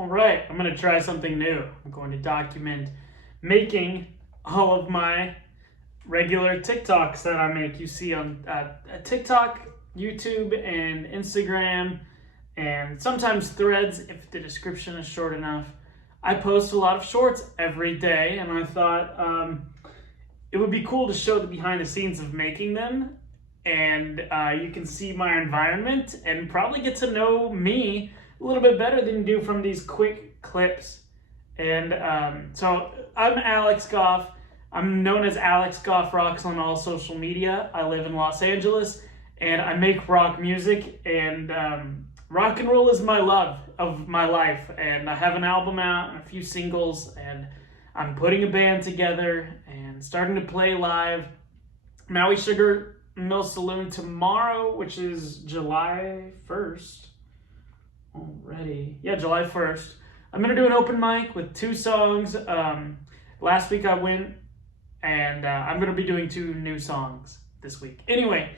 All right, I'm going to try something new. I'm going to document making all of my regular TikToks that I make. You see on TikTok, YouTube, and Instagram, and sometimes Threads if the description is short enough. I post a lot of shorts every day, and I thought it would be cool to show the behind the scenes of making them, and you can see my environment and probably get to know me a little bit better than you do from these quick clips. And so I'm Alex Goff. I'm known as Alex GoffRocks on all social media. I live in Los Angeles and I make rock music, and rock and roll is my love of my life. And I have an album out and a few singles, and I'm putting a band together and starting to play live. Maui Sugar Mill Saloon tomorrow, which is July 1st. Already. Yeah, July 1st. I'm going to do an open mic with 2 songs. Last week I went, and I'm going to be doing 2 new songs this week. Anyway,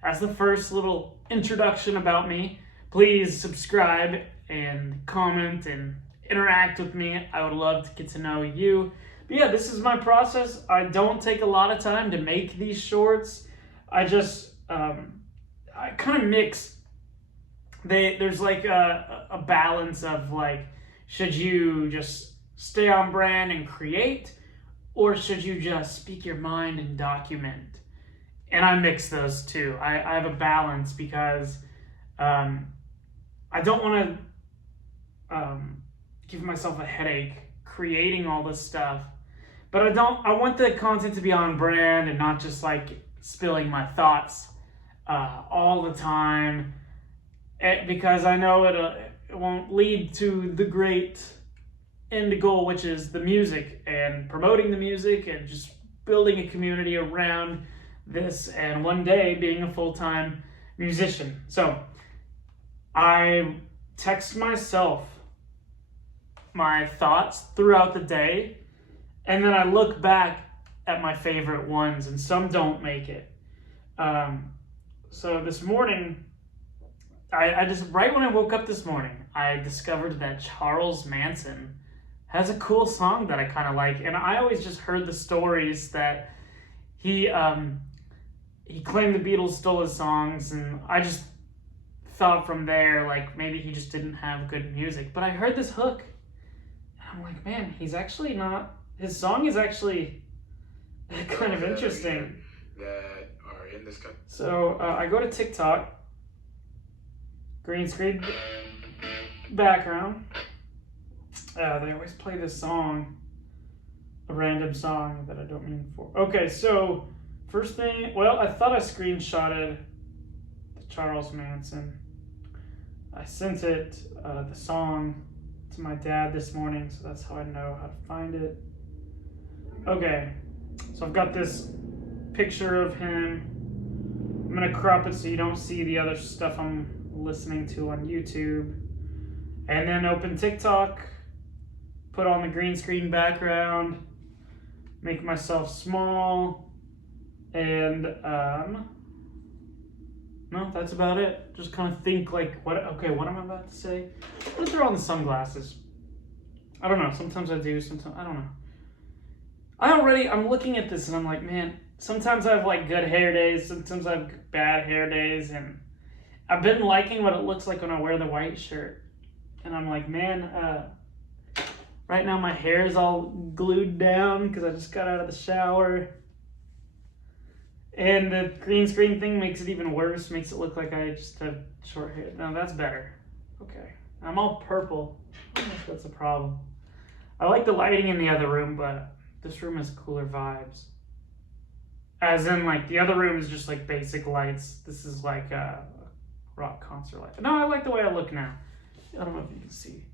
that's the first little introduction about me. Please subscribe and comment and interact with me. I would love to get to know you. But yeah, this is my process. I don't take a lot of time to make these shorts. I just, I kind of mix. There's like a balance of like, should you just stay on brand and create, or should you just speak your mind and document? And I mix those two. I have a balance because I don't want to give myself a headache creating all this stuff, but I want the content to be on brand and not just like spilling my thoughts all the time. Because I know it won't lead to the great end goal, which is the music and promoting the music and just building a community around this, and one day being a full-time musician. So I text myself my thoughts throughout the day, and then I look back at my favorite ones, and some don't make it. So this morning, I just, right when I woke up this morning, I discovered that Charles Manson has a cool song that I kind of like. And I always just heard the stories that he claimed the Beatles stole his songs, and I just thought from there, like, maybe he just didn't have good music. But I heard this hook, and I'm like, man, he's actually not, his song is actually kind of interesting. That are in this country. So I go to TikTok, green screen background. They always play this song, a random song that I don't mean for. Okay, so first thing, well, I thought I screenshotted the Charles Manson. I sent it, the song, to my dad this morning, so that's how I know how to find it. Okay, so I've got this picture of him. I'm gonna crop it so you don't see the other stuff I'm listening to on YouTube, and then open TikTok, put on the green screen background, make myself small, and no, that's about it. Just kind of think like, what am I about to say? I'm gonna throw on the sunglasses. I don't know, sometimes I do, sometimes I don't know. I'm looking at this and I'm like, man, sometimes I have like good hair days, sometimes I have bad hair days, and I've been liking what it looks like when I wear the white shirt. And I'm like, man, right now my hair is all glued down because I just got out of the shower. And the green screen thing makes it even worse, makes it look like I just have short hair. No, that's better. Okay. I'm all purple. I don't know if that's a problem. I like the lighting in the other room, but this room has cooler vibes. As in, like, the other room is just like basic lights. This is like a rock concert light. No, I like the way I look now. I don't know if you can see.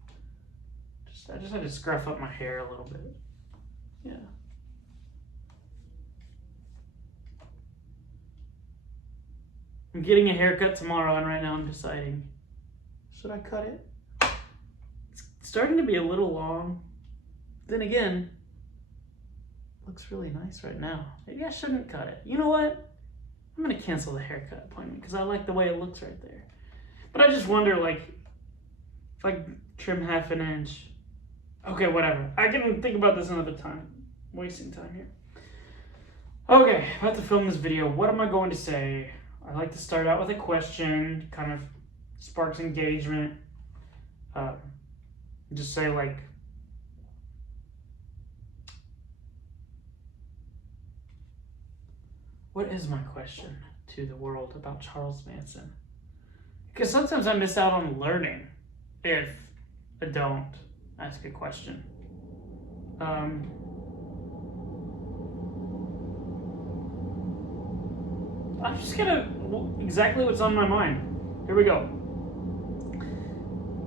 I just had to scruff up my hair a little bit. Yeah. I'm getting a haircut tomorrow, and right now I'm deciding, should I cut it? It's starting to be a little long. Then again, looks really nice right now. Maybe I shouldn't cut it. You know what? I'm gonna cancel the haircut appointment because I like the way it looks right there. But I just wonder, like, if I Trim half an inch. Okay, whatever. I can think about this another time. Wasting time here. Okay, about to film this video. What am I going to say? I like to start out with a question, kind of sparks engagement. Just say like, what is my question to the world about Charles Manson? Because sometimes I miss out on learning if I don't ask a question. I'm just gonna, exactly what's on my mind. Here we go.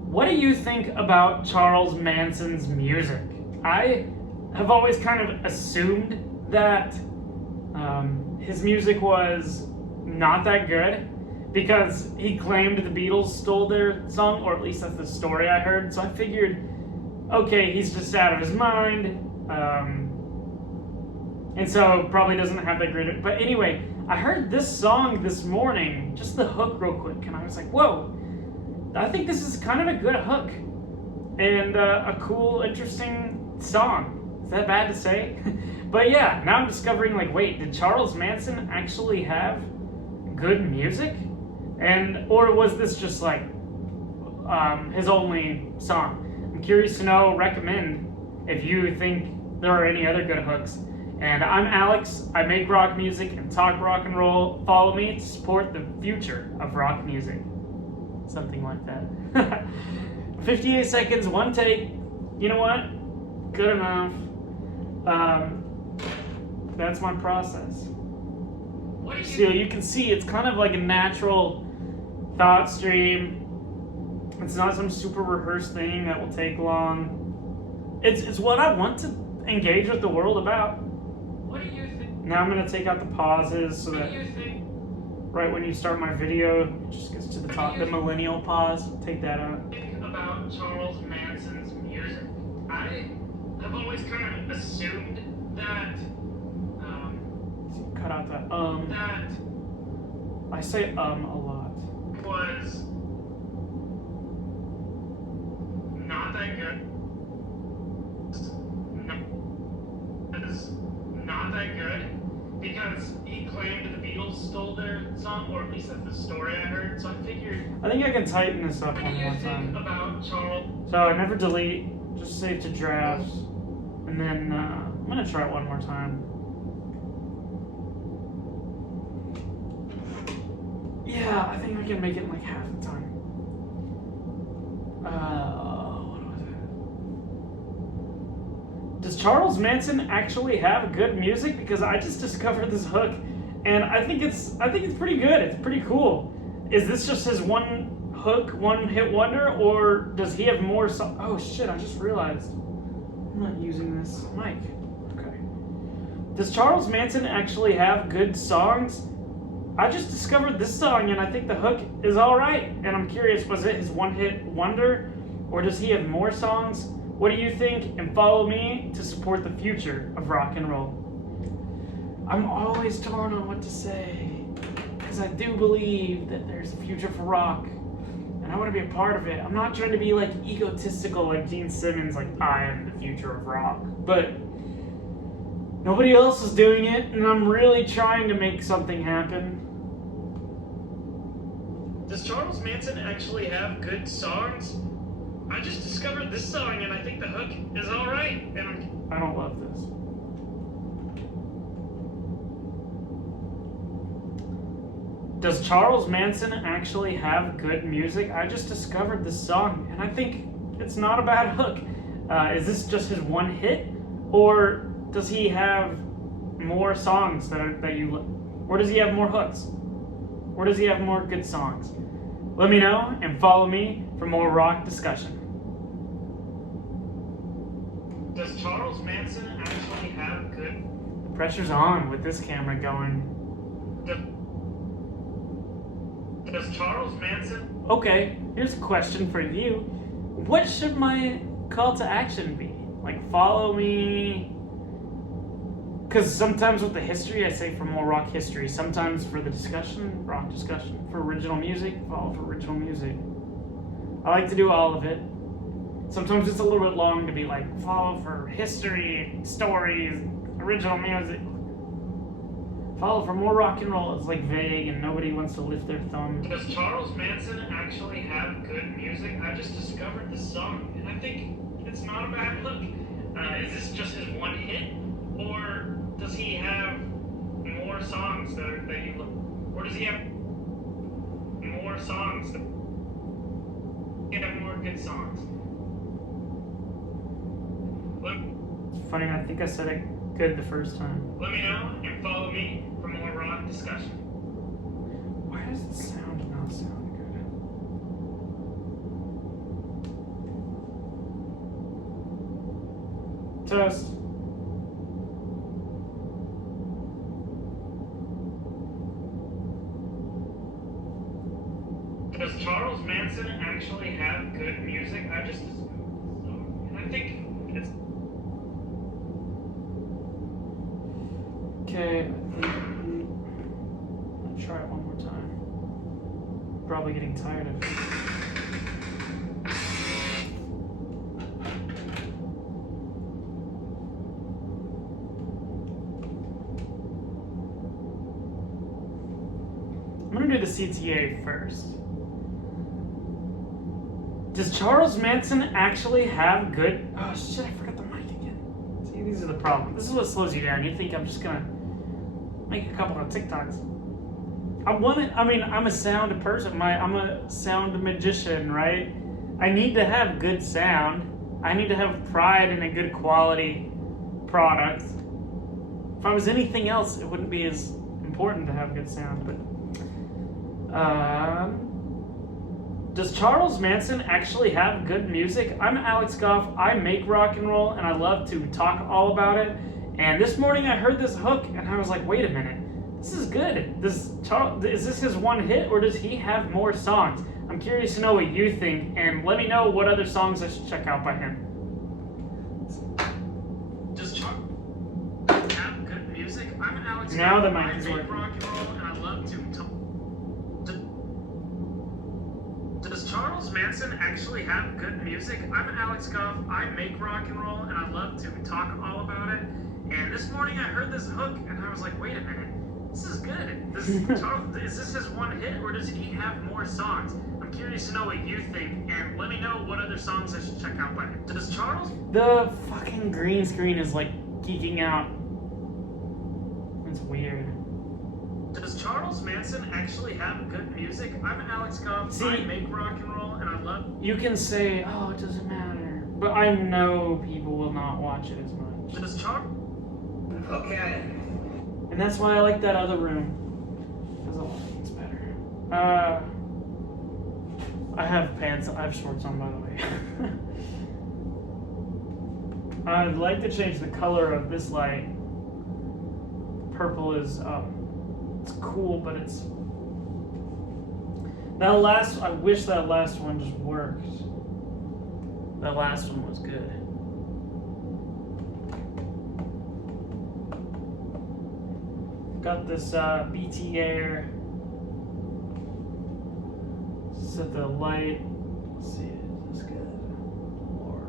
What do you think about Charles Manson's music? I have always kind of assumed that his music was not that good because he claimed the Beatles stole their song, or at least that's the story I heard. So I figured, okay, he's just out of his mind, and so probably doesn't have that great. But anyway, I heard this song this morning, just the hook real quick, and I was like, whoa, I think this is kind of a good hook and a cool, interesting song. Is that bad to say? But yeah, now I'm discovering, like, wait, did Charles Manson actually have good music? Or was this just like his only song? I'm curious to know, recommend if you think there are any other good hooks. And I'm Alex, I make rock music and talk rock and roll. Follow me to support the future of rock music. Something like that. 58 seconds, one take. You know what? Good enough. That's my process. So you can see it's kind of like a natural thought stream. It's not some super rehearsed thing that will take long. It's what I want to engage with the world about. What do you think? Now I'm going to take out the pauses so that right when you start my video, it just gets to the top, the millennial pause. Take that out. Think about Charles Manson's music. I have always kind of assumed that cut out that that I say a lot. Was not that good. Not that good because he claimed the Beatles stole their song, or at least that's the story I heard. So I figured. I think I can tighten this up one more time. About Charles? So I never delete, just save to drafts, and then I'm gonna try it one more time. Yeah, I think I can make it in like half the time. What was it? Does Charles Manson actually have good music? Because I just discovered this hook, and I think it's pretty good. It's pretty cool. Is this just his one hook, one hit wonder, or does he have more songs? Oh shit! I just realized I'm not using this mic. Okay. Does Charles Manson actually have good songs? I just discovered this song and I think the hook is alright. And I'm curious, was it his one hit wonder? Or does he have more songs? What do you think? And follow me to support the future of rock and roll. I'm always torn on what to say, because I do believe that there's a future for rock. And I want to be a part of it. I'm not trying to be like egotistical like Gene Simmons, like I am the future of rock. But nobody else is doing it, and I'm really trying to make something happen. Does Charles Manson actually have good songs? I just discovered this song and I think the hook is alright. And I don't love this. Does Charles Manson actually have good music? I just discovered this song and I think it's not a bad hook. Is this just his one hit? Or does he have more songs that you... Or does he have more hooks? Or does he have more good songs? Let me know and follow me for more rock discussion. Does Charles Manson actually have good... The pressure's on with this camera going. Does Charles Manson... Okay, here's a question for you. What should my call to action be? Like, follow me... Because sometimes with the history, I say for more rock history. Sometimes for the discussion, rock discussion. For original music, follow for original music. I like to do all of it. Sometimes it's a little bit long to be like, follow for history, stories, original music. Follow for more rock and roll. It's like vague and nobody wants to lift their thumb. Does Charles Manson actually have good music? I just discovered this song and I think it's not a bad look. Is this just his one hit? Or does he have more songs that you look? Or does he have more songs? He have more good songs. It's funny, I think I said it good the first time. Let me know and follow me for more rock discussion. Why does it sound not sound good? Test. Does Charles Manson actually have good music? I just I think it's okay. I'll try it one more time. Probably getting tired of it. I'm gonna do the CTA first. Does Charles Manson actually have good... Oh shit, I forgot the mic again. See, these are the problems. This is what slows you down. You think I'm just gonna make a couple of TikToks. I'm a sound person. I'm a sound magician, right? I need to have good sound. I need to have pride in a good quality product. If I was anything else, it wouldn't be as important to have good sound, but... does Charles Manson actually have good music? I'm Alex Goff. I make rock and roll, and I love to talk all about it. And this morning I heard this hook, and I was like, wait a minute. This is good. Is this his one hit, or does he have more songs? I'm curious to know what you think, and let me know what other songs I should check out by him. Does Charles have good music? I'm Alex Now Goff. the mic is I make working. rock and roll, and I love to talk. Does Charles Manson actually have good music? I'm Alex Goff. I make rock and roll, and I love to talk all about it. And this morning I heard this hook, and I was like, wait a minute. This is good. Is this his one hit, or does he have more songs? I'm curious to know what you think, and let me know what other songs I should check out by him. Does Charles... The fucking green screen is like geeking out. It's weird. Does Charles Manson actually have good music? I'm Alex Goff. See, I make rock and roll, and I love... You can say, oh, it doesn't matter. But I know people will not watch it as much. Does Charles... Okay. And that's why I like that other room. Because the lighting's better. I have pants. I have shorts on, by the way. I'd like to change the color of this light. Purple is, it's cool, but it's... I wish that last one just worked. That last one was good. Got this BT Air. Set the light. Let's see, is this good? Or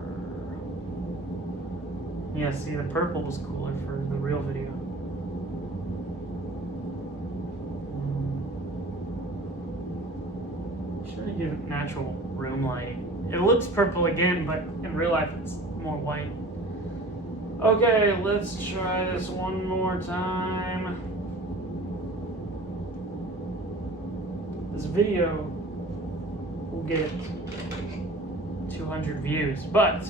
yeah, see, the purple was cooler for the real video. Should I give it natural room light? It looks purple again, but in real life it's more white. Okay, let's try this one more time. This video will get 200 views, but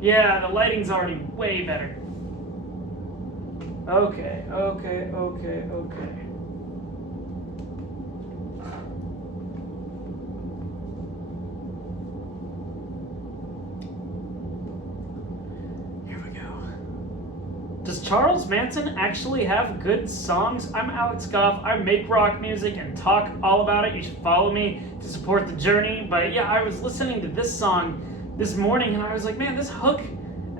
yeah, the lighting's already way better. Okay. Here we go. Does Charles Manson actually have good songs? I'm Alex Goff. I make rock music and talk all about it. You should follow me to support the journey. But yeah, I was listening to this song this morning and I was like, man, this hook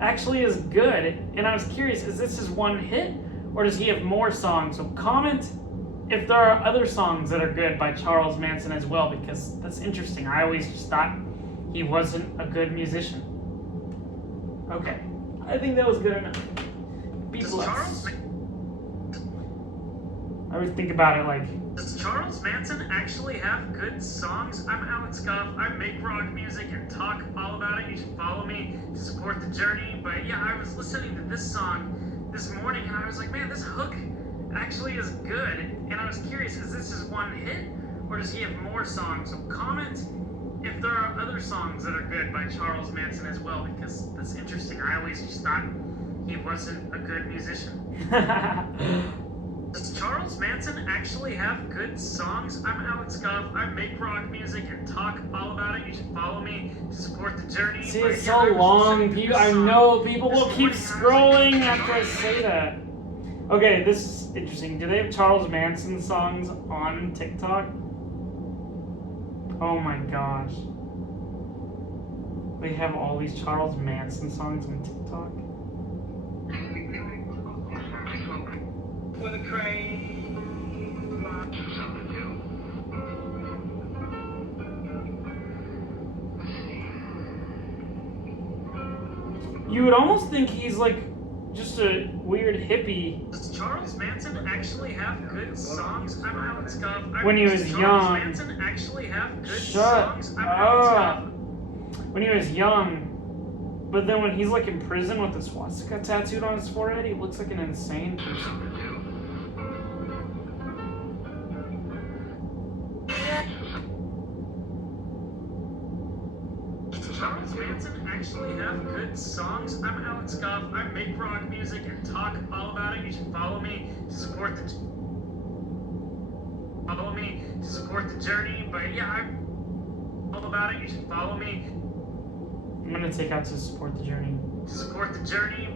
actually is good. And I was curious, is this his one hit or does he have more songs? So comment if there are other songs that are good by Charles Manson as well, because that's interesting. I always just thought he wasn't a good musician. Okay. I think that was good enough. B Does plus. Charles I always think about it like, Does Charles Manson actually have good songs? I'm Alex Goff. I make rock music and talk all about it. You should follow me to support the journey. But yeah, I was listening to this song this morning and I was like, man, this hook actually is good. And I was curious, is this his one hit or does he have more songs? So comment if there are other songs that are good by Charles Manson as well, because that's interesting. I always just thought he wasn't a good musician. Does Charles Manson actually have good songs? I'm Alex Goff. I make rock music and talk all about it. You should follow me to support the journey. see, But it's yeah, so I was long. listening to People, this I song know people this will keep morning, and I was like, scrolling after I say that. Okay, this is interesting. Do they have Charles Manson songs on TikTok? Oh my gosh. They have all these Charles Manson songs on TikTok? With a crane. You would almost think he's like just a weird hippie. Does Charles Manson actually have good songs? I'm Alex Goff. When he was Does young. Charles Manson actually have good Shut songs? I'm Alex Goff. up. When he was young. But then when he's like in prison with the swastika tattooed on his forehead, he looks like an insane person. Does Charles Manson actually have good songs? I'm Alex Goff. I make rock music and talk all about it. You should follow me to support the journey. But yeah, I'm all about it. You should follow me I'm gonna take out to support the journey. to support the journey.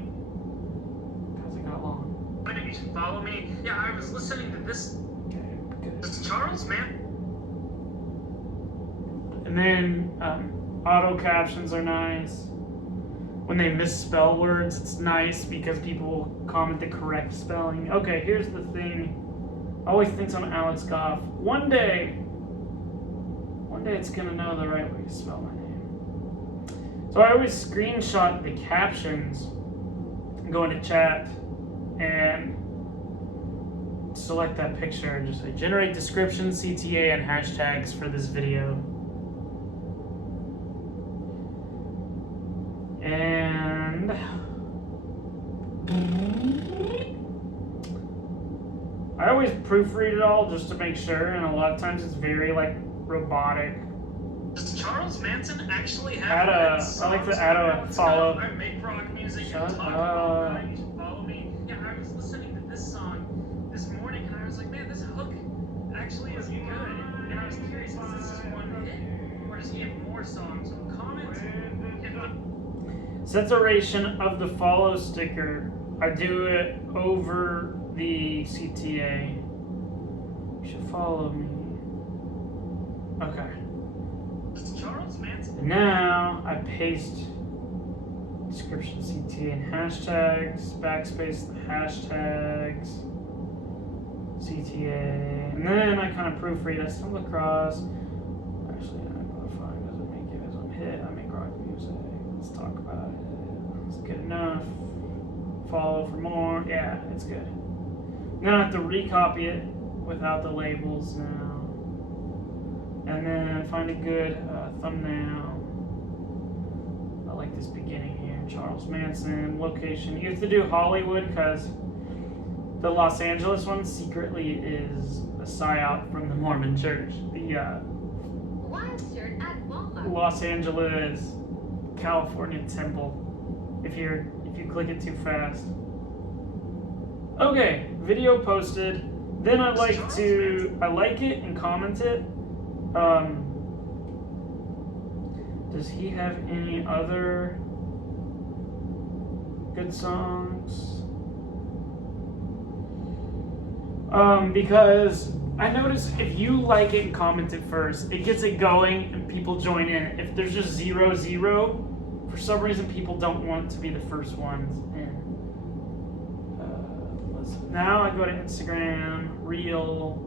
How's it got long? But you should follow me. Yeah, I was listening to this. Okay, good. Does Charles Manson? And then auto captions are nice. When they misspell words, it's nice because people will comment the correct spelling. Okay, here's the thing. I always think I'm Alex Goff. One day it's gonna know the right way to spell my name. So I always screenshot the captions, go into chat, and select that picture and just say generate description, CTA, and hashtags for this video. And I always proofread it all just to make sure, and a lot of times it's very like robotic. Does Charles Manson actually have Add a- good songs? I like to add a Alex follow. Goff. I make rock music Shut and talk all about up. it. You should follow me. Yeah, I was listening to this song this morning and I was like, man, this hook actually is good. And I was curious, is this his one hit or does he have more songs? So comment if the Saturation of the follow sticker. I do it over the CTA. You should follow me. Okay. does Charles Manson And now I paste description CTA and hashtags, backspace the hashtags, CTA, and then I kind of proofread. I stumble across. Actually, I know if I doesn't make it as a hit. I make rock music. Let's talk about it. It's good enough. Follow for more. Yeah, it's good. Now I have to recopy it without the labels now. And then find a good thumbnail. I like this beginning here. Charles Manson, location. You have to do Hollywood because the Los Angeles one secretly is a psyop from the Mormon Church. The Wild shirt at Walmart. Los Angeles, California temple. If you click it too fast. Okay, video posted. Then I like it and comment it. Does he have any other good songs? Because I notice if you like it and comment it first, it gets it going and people join in. If there's just 0-0, for some reason people don't want to be the first ones in. Now I go to Instagram, Reel,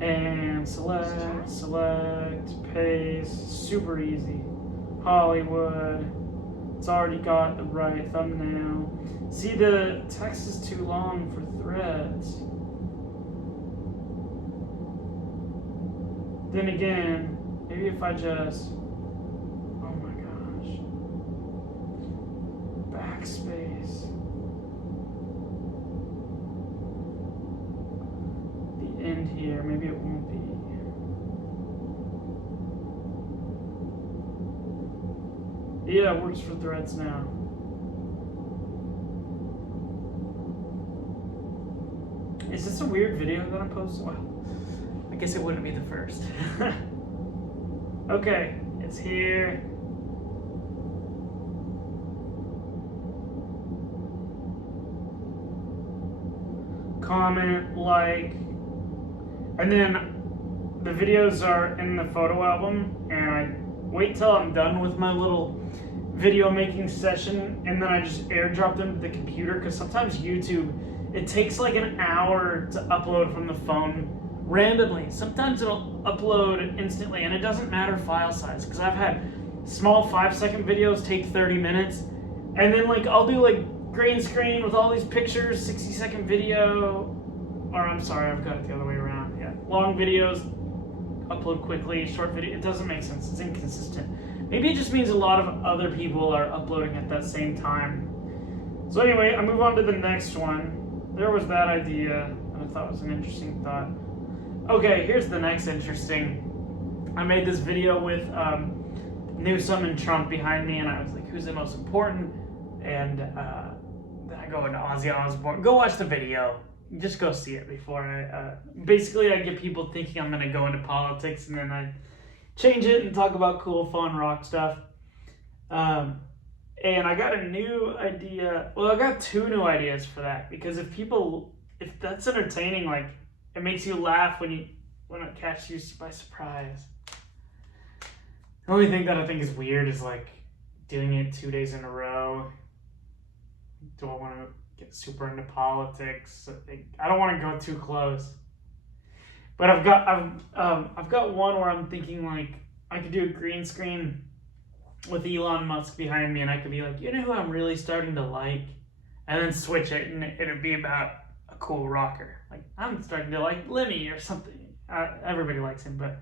and select, paste, super easy. Hollywood, It's already got the right thumbnail. See, the text is too long for threads. Then again, maybe if I just, oh my gosh, backspace. The end here, maybe it won't be. Yeah, it works for threads now. Is this a weird video that I'm posting? Well, I guess it wouldn't be the first. Okay, it's here. Comment, like, and then the videos are in the photo album, and I wait till I'm done with my little video making session, and then I just airdrop them to the computer, because sometimes YouTube, it takes like an hour to upload from the phone randomly. Sometimes it'll upload instantly, and it doesn't matter file size, because I've had small 5-second videos take 30 minutes, and then like I'll do like green screen with all these pictures, 60-second video, or I'm sorry, I've got it the other way around. Yeah, long videos upload quickly, short video, it doesn't make sense, it's inconsistent. Maybe it just means a lot of other people are uploading at that same time. So anyway, I move on to the next one. There was that idea, and I thought it was an interesting thought. Okay, here's the next interesting. I made this video with Newsom and Trump behind me, and I was like, who's the most important? And then I go into Ozzy Osbourne. Go watch the video. Just go see it before I... basically, I get people thinking I'm going to go into politics, and then I change it and talk about cool, fun rock stuff. And I got a new idea. Well, I got 2 new ideas for that, because if that's entertaining, like, it makes you laugh when it catches you by surprise. The only thing that I think is weird is like doing it 2 days in a row. Do I want to get super into politics? I don't want to go too close. But I've got one where I'm thinking like I could do a green screen with Elon Musk behind me, and I could be like, you know who I'm really starting to like, and then switch it, and it'd be about a cool rocker. Like, I'm starting to like Lemmy or something. Everybody likes him, but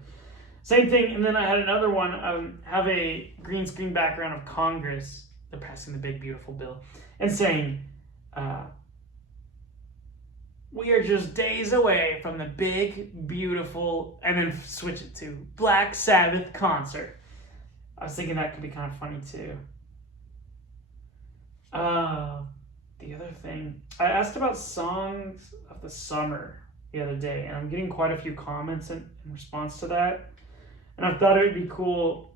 same thing. And then I had another one, have a green screen background of Congress, they're passing the big beautiful bill, and saying, we are just days away from the big beautiful, and then switch it to Black Sabbath concert. I was thinking that could be kind of funny too. The other thing, I asked about songs of the summer the other day, and I'm getting quite a few comments in response to that. And I thought it would be cool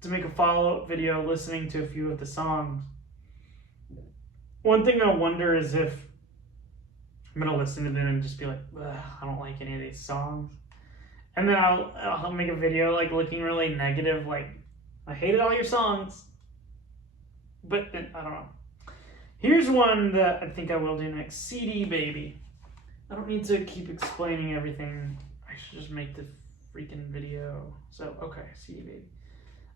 to make a follow-up video listening to a few of the songs. One thing I wonder is if I'm going to listen to them and just be like, I don't like any of these songs. And then I'll make a video like looking really negative, like, I hated all your songs. But I don't know. Here's one that I think I will do next. CD Baby. I don't need to keep explaining everything. I should just make the freaking video. So, okay, CD Baby.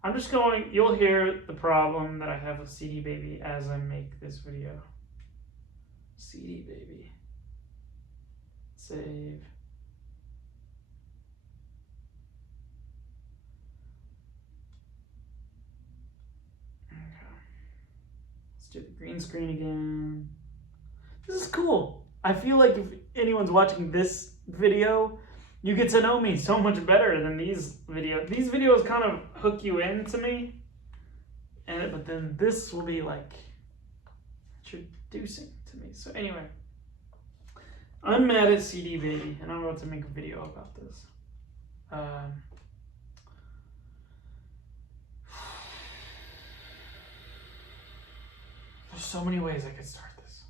I'm just going, you'll hear the problem that I have with CD Baby as I make this video. CD Baby. Save. Do the green screen again. This is cool. I feel like if anyone's watching this video, you get to know me so much better than these videos. These videos kind of hook you into me, but then this will be like introducing to me. So anyway, I'm mad at CD Baby, and I'm about to make a video about this. There's so many ways I could start this.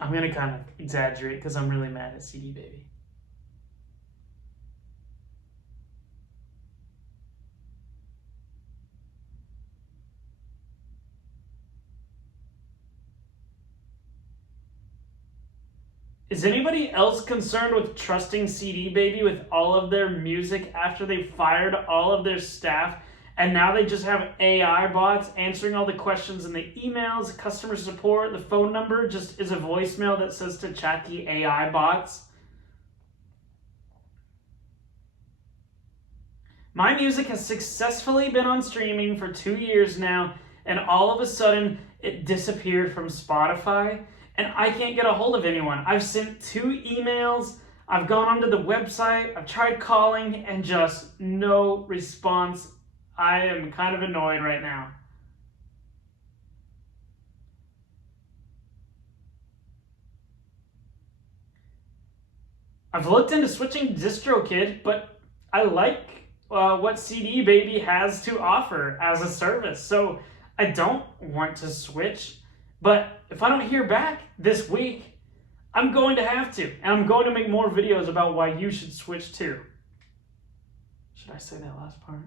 I'm going to kind of exaggerate because I'm really mad at CD Baby. Is anybody else concerned with trusting CD Baby with all of their music after they fired all of their staff and now they just have AI bots answering all the questions in the emails, customer support, the phone number just is a voicemail that says to chat the AI bots? My music has successfully been on streaming for 2 years now, and all of a sudden it disappeared from Spotify. And I can't get a hold of anyone. I've sent 2 emails, I've gone onto the website, I've tried calling, and just no response. I am kind of annoyed right now. I've looked into switching to DistroKid, but I like what CD Baby has to offer as a service. So I don't want to switch. But if I don't hear back this week, I'm going to have to. And I'm going to make more videos about why you should switch too. Should I say that last part?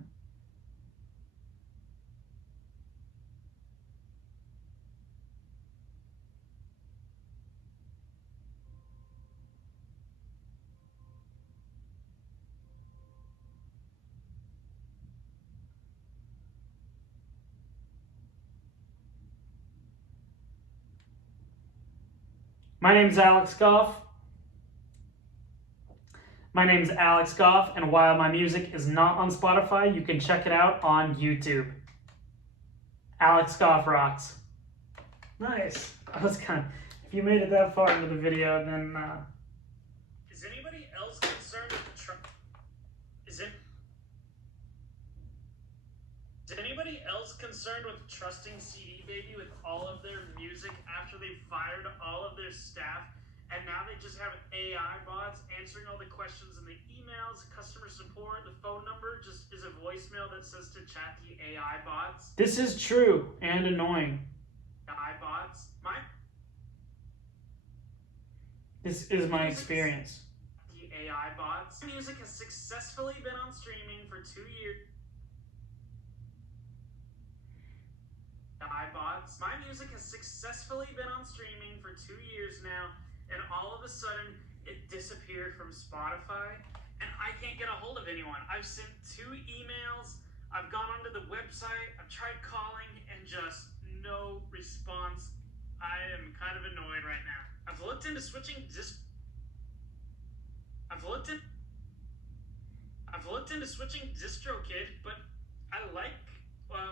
My name's Alex Goff. My name's Alex Goff, and while my music is not on Spotify, you can check it out on YouTube. Alex GoffRocks. Nice. I was kind of, if you made it that far into the video, then Is anybody else concerned with Is anybody else concerned with trusting CD Baby with all of their music after they fired all of their staff and now they just have AI bots answering all the questions in the emails, customer support, the phone number just is a voicemail that says to chat the AI bots? this is true and annoying. AI bots? This is my experience. The AI bots? Music has successfully been on streaming for 2 years. iBots. My music has successfully been on streaming for 2 years now, and all of a sudden it disappeared from Spotify, and I can't get a hold of anyone. I've sent 2 emails, I've gone onto the website, I've tried calling, and just no response. I am kind of annoyed right now. I've looked into switching DistroKid, but I like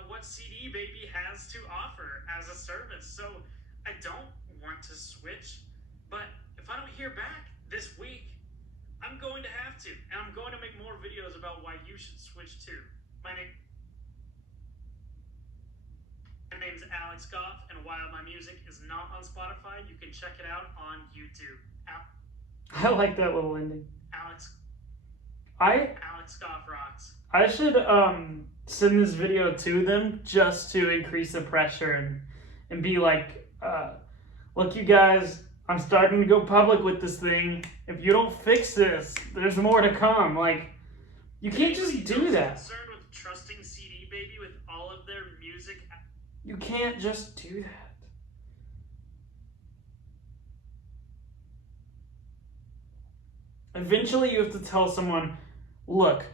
what CD Baby has to offer as a service. So I don't want to switch, but if I don't hear back this week, I'm going to have to, and I'm going to make more videos about why you should switch too. My name's Alex Goff, and while my music is not on Spotify, you can check it out on YouTube. I like that little ending. Alex Goff rocks. I should send this video to them just to increase the pressure and be like, look, you guys, I'm starting to go public with this thing. If you don't fix this, there's more to come. Like, you can't just do that. Concerned with trusting CD Baby with all of their music. You can't just do that. Eventually, you have to tell someone, look,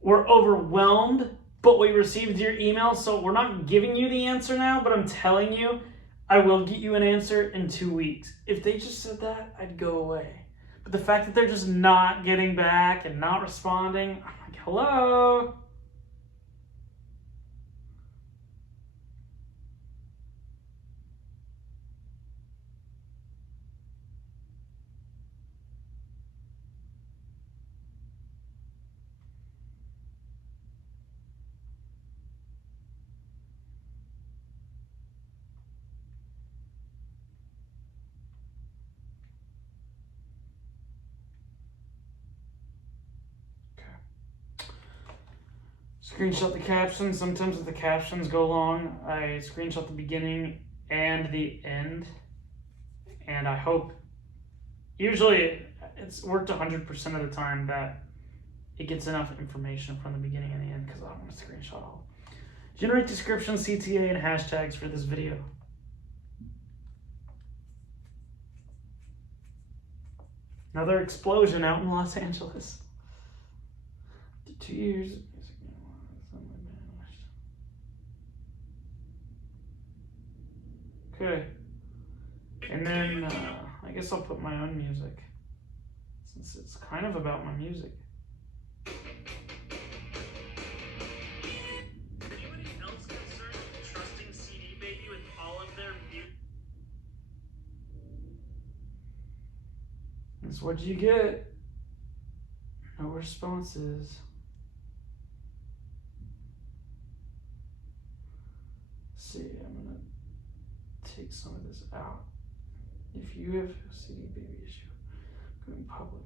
we're overwhelmed, but we received your email, so we're not giving you the answer now, but I'm telling you, I will get you an answer in 2 weeks. If they just said that, I'd go away. But the fact that they're just not getting back and not responding, I'm like, hello? Screenshot the captions. Sometimes if the captions go long, I screenshot the beginning and the end. And I hope, usually it's worked 100% of the time that it gets enough information from the beginning and the end because I don't want to screenshot all. Generate description, CTA, and hashtags for this video. Another explosion out in Los Angeles. After 2 years of music. Okay. And then I guess I'll put my own music, since it's kind of about my music. Anybody else concerned with trusting CD Baby with all of their music? That's what you get. No responses. Let's see, I'm gonna take some of this out. If you have a CD Baby issue, going public.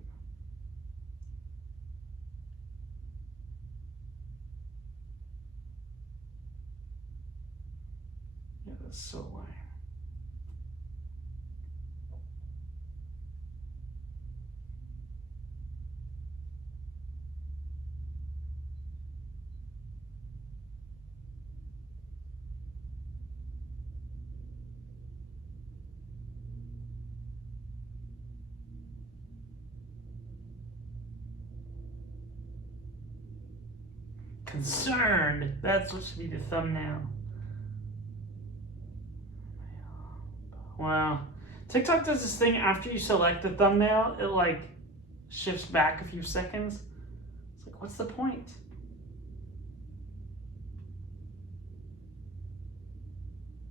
Yeah, that's so lame. Concerned. That's what should be the thumbnail. Wow. TikTok does this thing after you select the thumbnail, it like shifts back a few seconds. It's like, what's the point?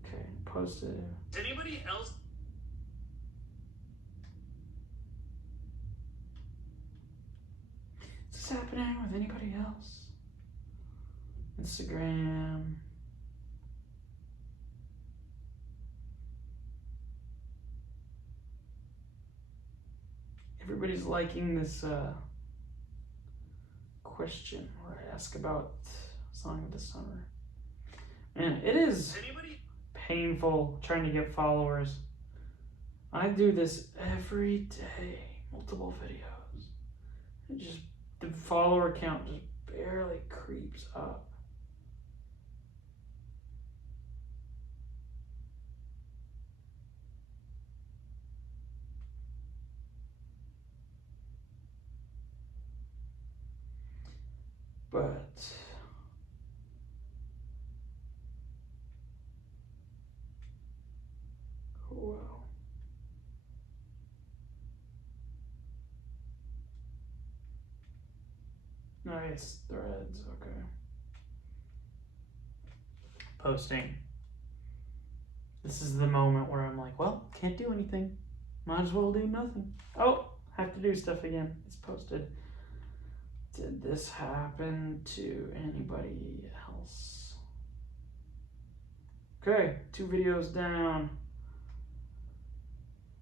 Okay, posted. Does anybody else? Is this happening with anybody else? Instagram. Everybody's liking this question where I ask about Song of the Summer. Man, it is Anybody? painful trying to get followers. I do this every day, multiple videos. It just, the follower count just barely creeps up. But oh well. Nice threads, okay. Posting. This is the moment where I'm like, well, can't do anything. Might as well do nothing. Oh, have to do stuff again. It's posted. Did this happen to anybody else? Okay, 2 videos down.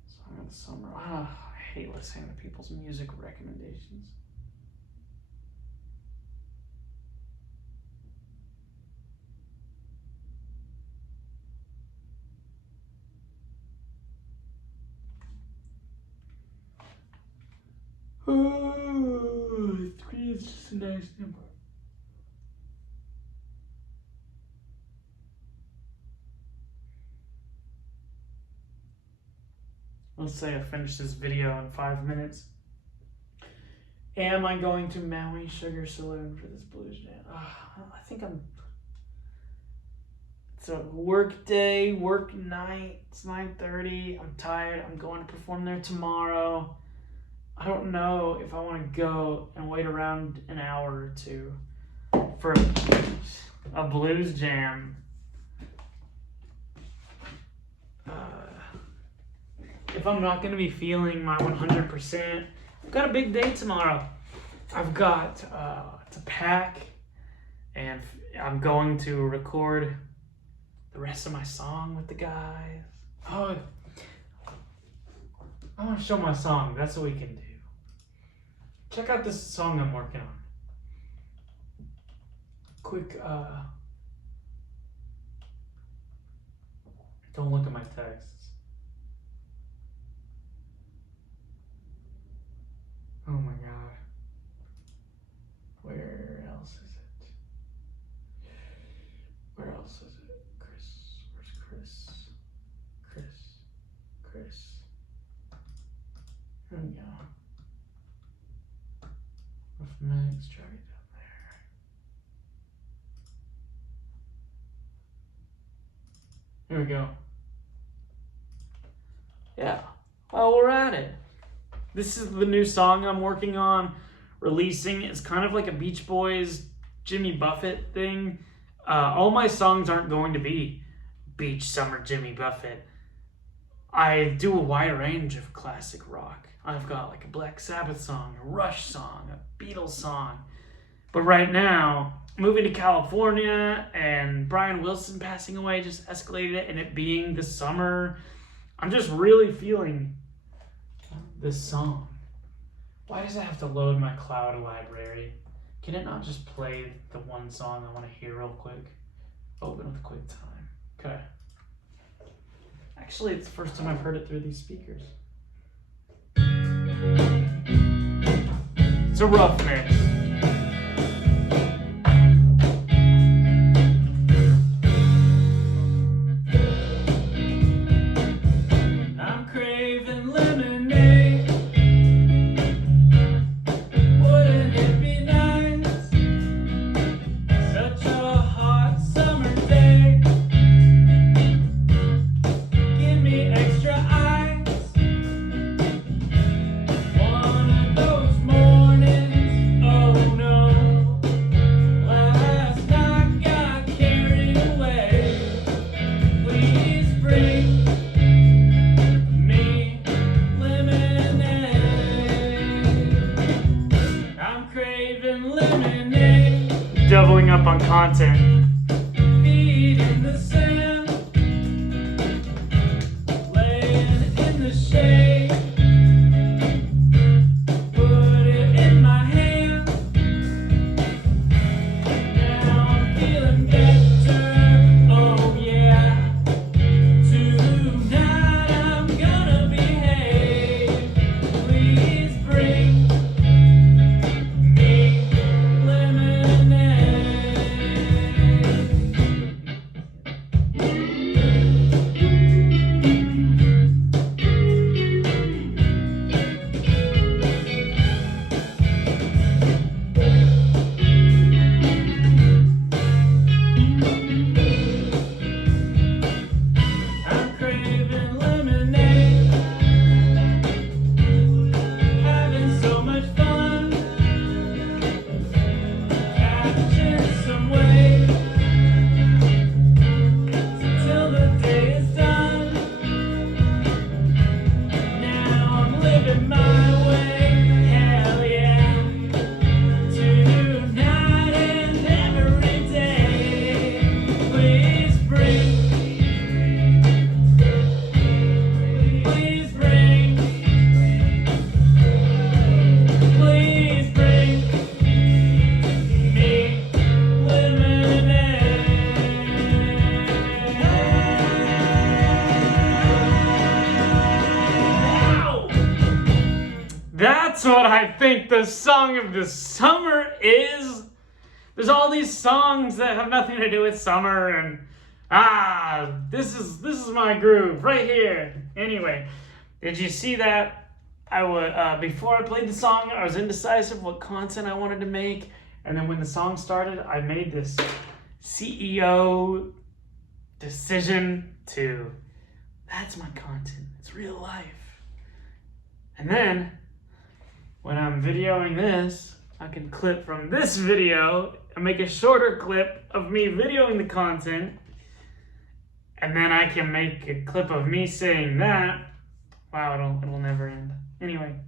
Song of the Summer. I hate listening to people's music recommendations. Oh, 3 is just a nice number. Let's say I finish this video in 5 minutes. Am I going to Maui Sugar Saloon for this blues jam? I think I'm. It's a work day, work night. It's 9:30. I'm tired. I'm going to perform there tomorrow. I don't know if I want to go and wait around an hour or 2 for a blues jam. If I'm not going to be feeling my 100%, I've got a big day tomorrow. I've got to pack, and I'm going to record the rest of my song with the guys. Oh, I want to show my song. That's what we can do. Check out this song I'm working on. Quick, don't look at my texts. Oh my God. Where else is it? Where else is it? Chris. Where's Chris? Chris. There we go. Rough mix, drag it down there. Here we go. Yeah. Well, we're at it. This is the new song I'm working on releasing. It's kind of like a Beach Boys, Jimmy Buffett thing. All my songs aren't going to be beach, summer, Jimmy Buffett. I do a wide range of classic rock. I've got like a Black Sabbath song, a Rush song, a Beatles song. But right now, moving to California and Brian Wilson passing away just escalated it, and it being the summer, I'm just really feeling this song. Why does it have to load my cloud library? Can it not just play the one song I want to hear real quick? Open with QuickTime. Okay. Actually, it's the first time I've heard it through these speakers. It's a rough mix. I'm craving lemonade. Wouldn't it be nice? Such a hot summer day. Give me extra ice. One of those mornings. Oh no. Last night got carried away. Please bring me lemonade. I'm craving lemonade. Doubling up on content. Feet in the sand. Laying in the shade. Put it in my hand. Now I'm feeling better. Oh yeah. Tonight I'm gonna behave. Please bring me lemonade. I'm craving lemonade. Having so much fun. Catching some waves. Till the day is done. Now I'm living my way. Hell yeah. Tonight and every day. Please bring. Please bring. Please bring me lemonade. That's what I think the song of the summer is. There's all these songs that have nothing to do with summer, and this is my groove right here. Anyway, did you see that? I would before I played the song, I was indecisive what content I wanted to make, and then when the song started, I made this CEO decision to that's my content. It's real life. And then when I'm videoing this, I can clip from this video and make a shorter clip of me videoing the content. And then I can make a clip of me saying that. Wow, it'll never end. Anyway,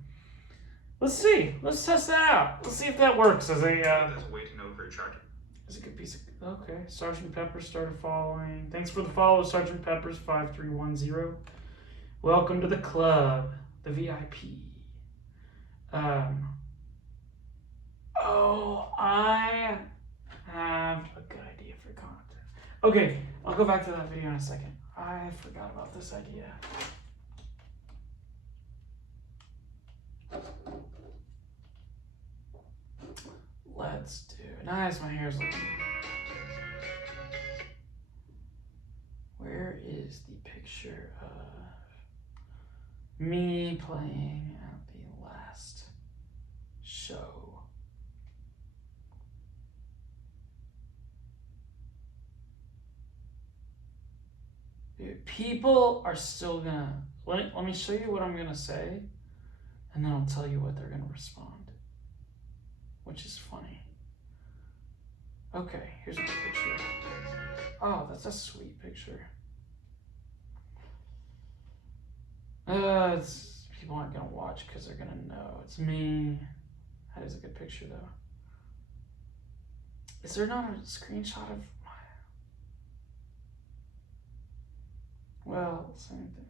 let's see. Let's test that out. Let's see if that works as a That's a way to know for your charger. as a good piece of. Okay, Sergeant Pepper started following. Thanks for the follow, Sergeant Pepper's 5310. Welcome to the club, the VIP. Oh, I have a good idea for content. Okay, I'll go back to that video in a second. I forgot about this idea. Let's do it. Nice, my hair's looking. Where is the picture of me playing at the last show? People are still gonna. Let me show you what I'm gonna say, and then I'll tell you what they're gonna respond, which is funny. Okay, here's a picture. Oh, that's a sweet picture. People aren't gonna watch because they're gonna know it's me. That is a good picture though. Is there not a screenshot of? Well, same thing.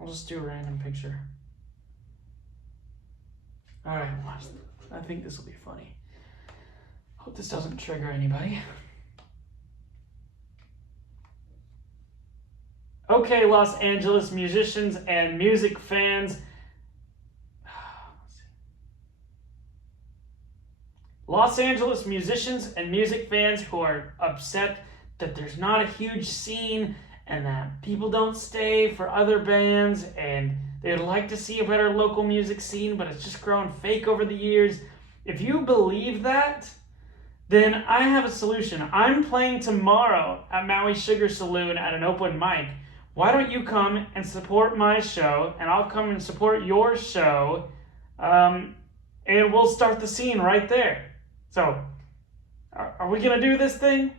I'll just do a random picture. Alright, watch. I think this will be funny. Hope this doesn't trigger anybody. Okay, Los Angeles musicians and music fans. Los Angeles musicians and music fans who are upset that there's not a huge scene and that people don't stay for other bands and they'd like to see a better local music scene, but it's just grown fake over the years. If you believe that, then I have a solution. I'm playing tomorrow at Maui Sugar Saloon at an open mic. Why don't you come and support my show, and I'll come and support your show, and we'll start the scene right there. So, are we going to do this thing?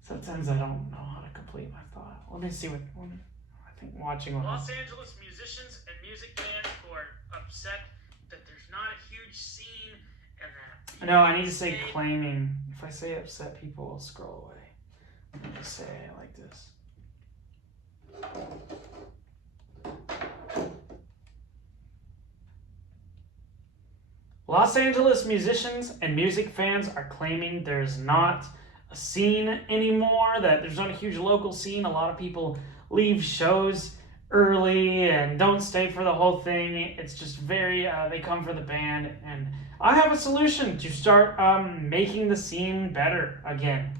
Sometimes I don't know how to complete my thought. Let me see what I think watching. Los Angeles musicians and music fans who are upset that there's not a huge scene and that... No, I need to say claiming. If I say upset, people will scroll away. I'm going to say it like this. Los Angeles musicians and music fans are claiming there's not a scene anymore, that there's not a huge local scene. A lot of people leave shows early and don't stay for the whole thing. It's just very, they come for the band. And I have a solution to start making the scene better again.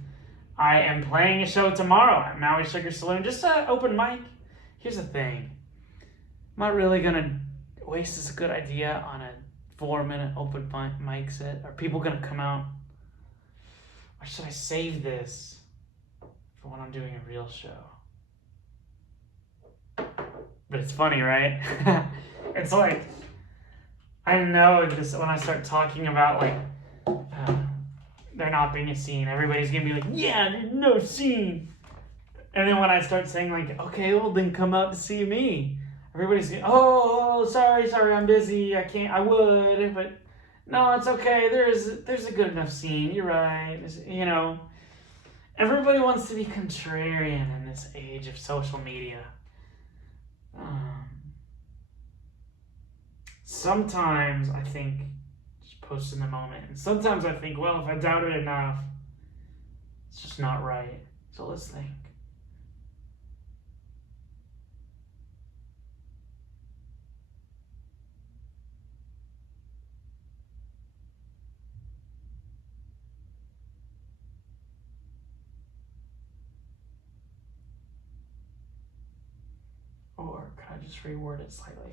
I am playing a show tomorrow at Maui Sugar Saloon, just an open mic. Here's the thing. I'm not really going to waste this good idea on a 4-minute open mic set. Are people going to come out? Or should I save this for when I'm doing a real show? But it's funny, right? It's like, I know this when I start talking about like, there not being a scene, everybody's gonna be like, yeah, there's no scene. And then when I start saying like, okay, well then come out to see me, everybody's going, oh, sorry, I'm busy, I can't, I would, but no, it's okay, there's a good enough scene, you're right, you know. Everybody wants to be contrarian in this age of social media. Sometimes I think just post in the moment. And sometimes I think, well, if I doubt it enough, it's just not right. So let's think. Or could I just reword it slightly?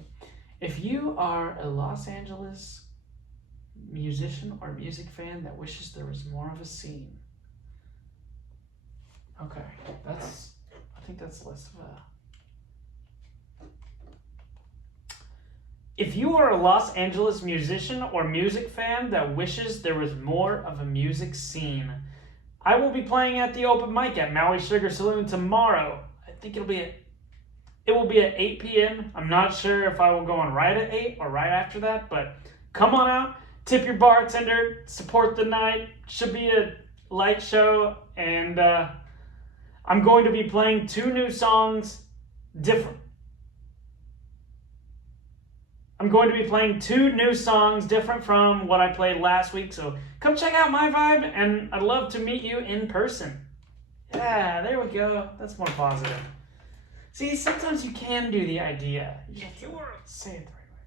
If you are a Los Angeles musician or music fan that wishes there was more of a scene. Okay, I think that's less of a... If you are a Los Angeles musician or music fan that wishes there was more of a music scene, I will be playing at the open mic at Maui Sugar Saloon tomorrow. I think it will be at 8 p.m. I'm not sure if I will go on right at 8 or right after that, but come on out, tip your bartender, support the night. Should be a light show, and I'm going to be playing 2 new songs different. I'm going to be playing 2 new songs different from what I played last week, so come check out my vibe, and I'd love to meet you in person. Yeah, there we go. That's more positive. See, sometimes you can do the idea. You have to say it the right way.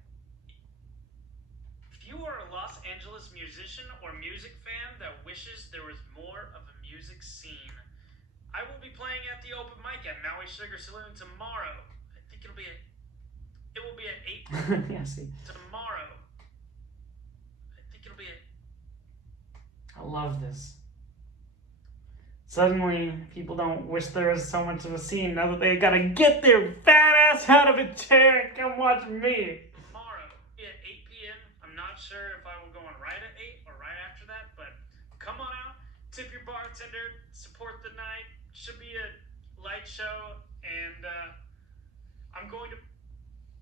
If you are a Los Angeles musician or music fan that wishes there was more of a music scene, I will be playing at the open mic at Maui Sugar Saloon tomorrow. I It will be at 8 yeah, see. tomorrow. I think it'll be at. I love this. Suddenly, people don't wish there was so much of a scene. Now that they gotta get their fat ass out of a chair and come watch me. Tomorrow at 8 p.m. I'm not sure if I will go on right at 8 or right after that, but come on out, tip your bartender, support the night. Should be a light show, and I'm going to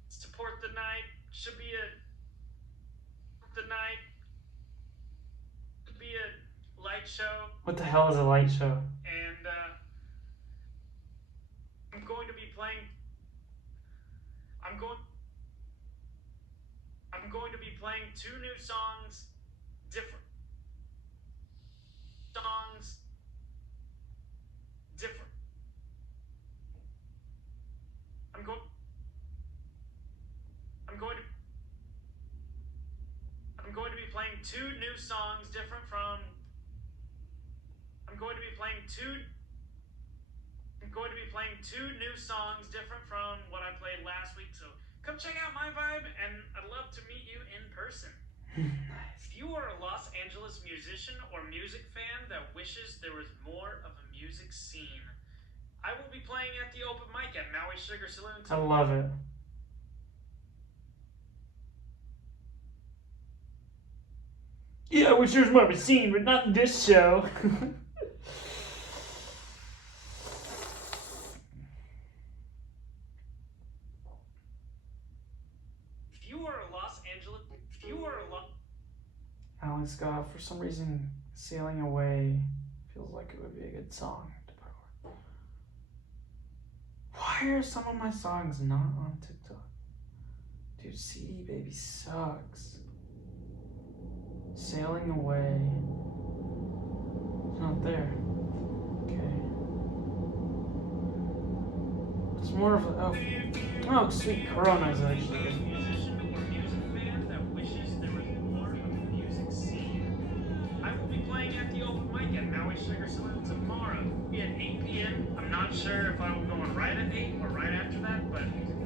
support the night. Should be a light show. What the hell is a light show? And I'm going to be playing. I'm going to be playing 2 new songs, different songs, different. I'm going to be playing 2 new songs different from. I'm going to be playing two new songs different from what I played last week. So come check out my vibe, and I'd love to meet you in person. Nice. If you are a Los Angeles musician or music fan that wishes there was more of a music scene, I will be playing at the open mic at Maui Sugar Saloon. I love it. Yeah, I wish there was more of a scene, but not in this show. Alex Goff, for some reason, Sailing Away feels like it would be a good song to put on. Why are some of my songs not on TikTok? Dude, CD Baby sucks. Sailing Away. It's not there. Okay. It's more of a. Oh, Sweet Corona is actually good. Sugar Saloon tomorrow at 8 p.m. I'm not sure if I will go on right at 8 or right after that, but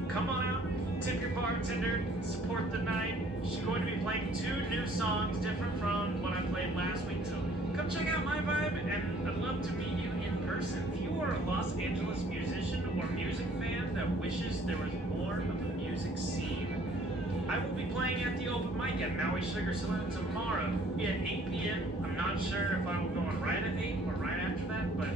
come on out, tip your bartender, support the night. She's going to be playing 2 new songs different from what I played last week, so come check out my vibe, and I'd love to meet you in person. If you are a Los Angeles musician or music fan that wishes there was more of a music scene, I will be playing at the open mic at Maui Sugar Saloon tomorrow at 8 p.m. I'm not sure if I will go on right at 8 or right after that, but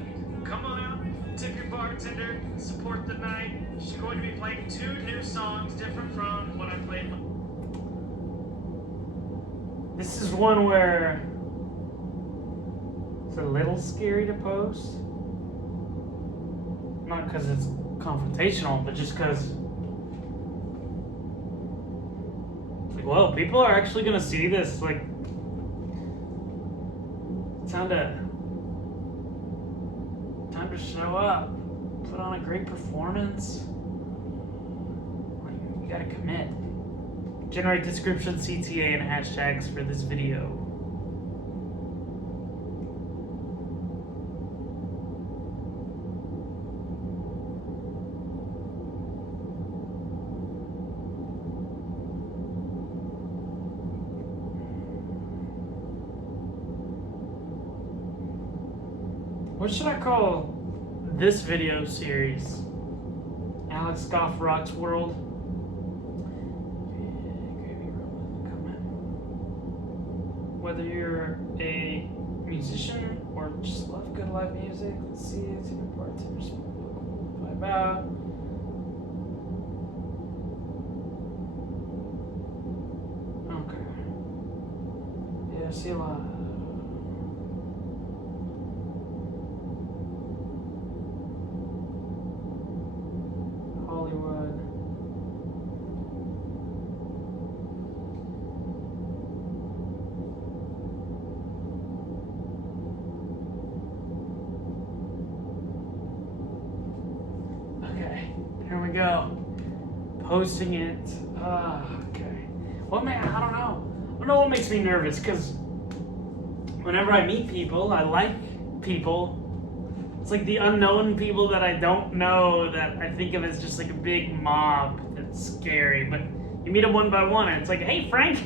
come on out, tip your bartender, support the night. She's going to be playing 2 new songs different from what I played. This is one where it's a little scary to post. Not because it's confrontational, but just because. Whoa, people are actually gonna see this. Like, time to show up, put on a great performance. Like, you gotta commit. Generate description, CTA, and hashtags for this video. What should I call this video series? Alex GoffRocks World? Whether you're a musician or just love good live music, let's see, it's even bartenders vibe out. Okay. Yeah, I see a lot. Hollywood. Okay, here we go. Posting it. Okay. What I don't know. I don't know what makes me nervous, because whenever I meet people, I like people. It's like the unknown people that I don't know that I think of as just like a big mob that's scary. But you meet them one by one and it's like, hey Frank,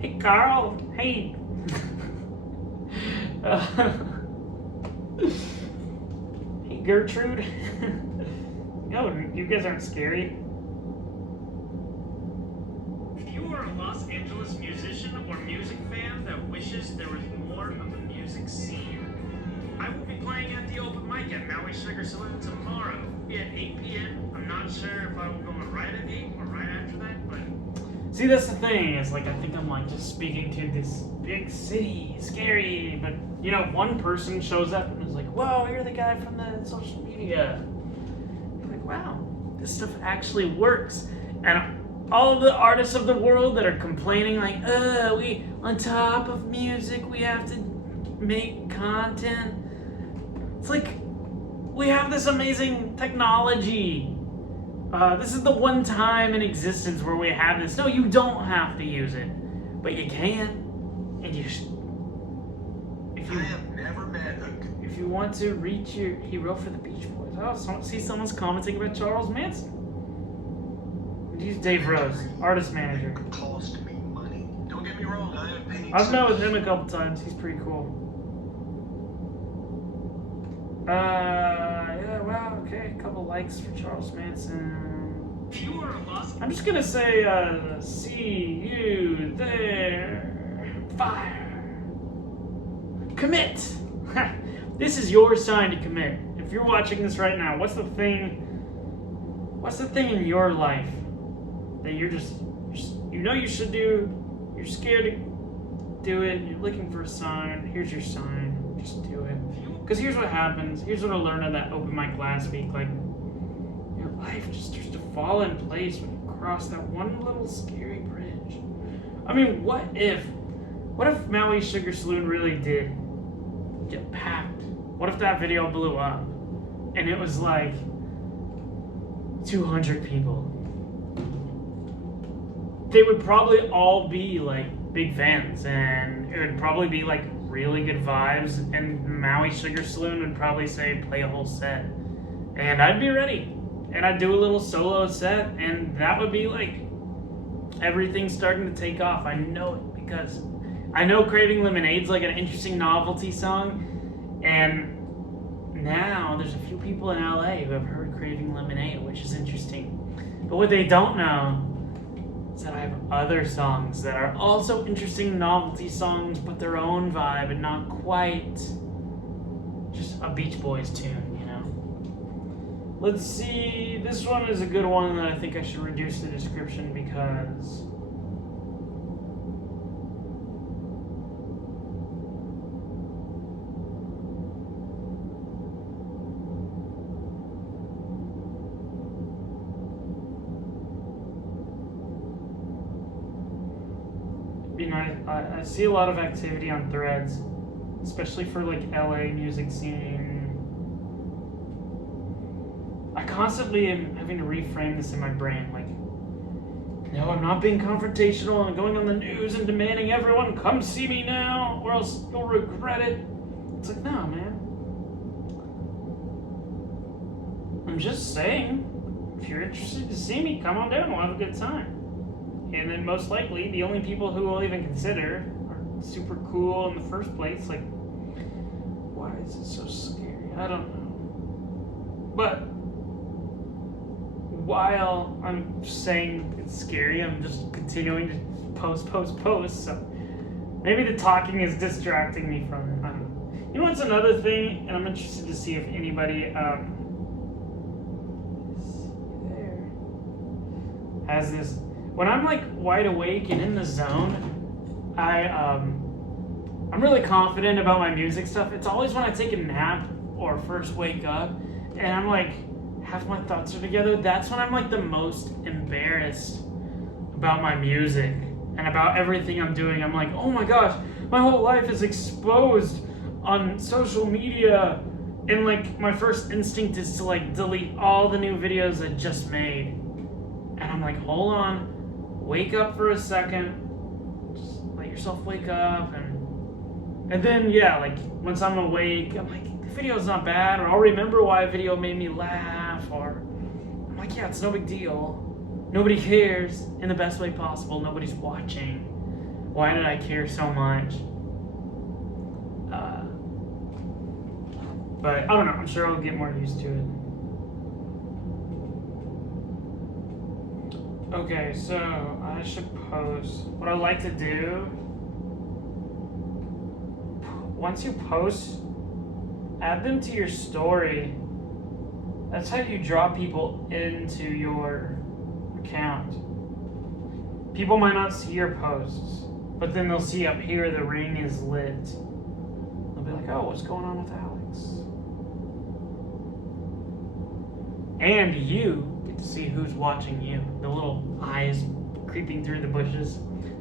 hey Carl, hey. Hey Gertrude. No, you guys aren't scary. If you are a Los Angeles musician or music fan that wishes there was more of a music scene, I will be playing at the open mic at Maui Sugar Saloon tomorrow at 8 p.m. I'm not sure if I will go right at 8 or right after that, but... See, that's the thing, is like I think I'm like just speaking to this big city, scary, but you know, one person shows up and is like, whoa, you're the guy from the social media. You're like, wow, this stuff actually works. And all of the artists of the world that are complaining like, we on top of music, we have to make content. It's like, we have this amazing technology. This is the one time in existence where we have this. No, you don't have to use it, but you can, and you should. I have never met a... If you want to reach your hero for the Beach Boys. Oh, see someone's commenting about Charles Manson. Use Dave Rose, artist manager. Cost me money. Don't get me wrong, I am paying... I've met with him a couple times. He's pretty cool. Yeah, wow, okay. A couple likes for Charles Manson. If you are a Los I'm just gonna say, see you there. Fire. Commit. This is your sign to commit. If you're watching this right now, what's the thing in your life that you're just you know you should do, you're scared to do it, you're looking for a sign, here's your sign, just do it. Because here's what happens, here's what I learned at that open mic last week, like, your life just starts to fall in place when you cross that one little scary bridge. I mean, what if Maui Sugar Saloon really did get packed? What if that video blew up and it was like 200 people? They would probably all be like big fans, and it would probably be like really good vibes, and Maui Sugar Saloon would probably say play a whole set, and I'd be ready, and I'd do a little solo set, and that would be like everything starting to take off. I know it because I know Craving Lemonade's like an interesting novelty song, and now there's a few people in LA who have heard Craving Lemonade, which is interesting. But what they don't know is that I have other songs that are also interesting novelty songs, but their own vibe and not quite just a Beach Boys tune, you know? Let's see, this one is a good one that I think I should reduce the description because I see a lot of activity on Threads, especially for like LA music scene. I constantly am having to reframe this in my brain, like, no, I'm not being confrontational and going on the news and demanding everyone come see me now or else you'll regret it. It's like, no, man. I'm just saying, if you're interested to see me, come on down, we'll have a good time. And then most likely, the only people who will even consider are super cool in the first place. Like, why is it so scary? I don't know. But while I'm saying it's scary, I'm just continuing to post. So maybe the talking is distracting me from it. I don't know. You know what's another thing? And I'm interested to see if anybody has this. When I'm like wide awake and in the zone, I'm really confident about my music stuff. It's always when I take a nap or first wake up and I'm like, half my thoughts are together. That's when I'm like the most embarrassed about my music and about everything I'm doing. I'm like, oh my gosh, my whole life is exposed on social media. And like my first instinct is to like delete all the new videos I just made. And I'm like, hold on. Wake up for a second, just let yourself wake up, and then yeah, like once I'm awake, I'm like, the video's not bad, or I'll remember why a video made me laugh, or I'm like, yeah, it's no big deal. Nobody cares in the best way possible. Nobody's watching. Why did I care so much? But I don't know. I'm sure I'll get more used to it. Okay, so I should post. What I like to do, once you post, add them to your story. That's how you draw people into your account. People might not see your posts, but then they'll see up here the ring is lit. They'll be like, oh, what's going on with Alex? And you get to see who's watching you. The little eyes creeping through the bushes.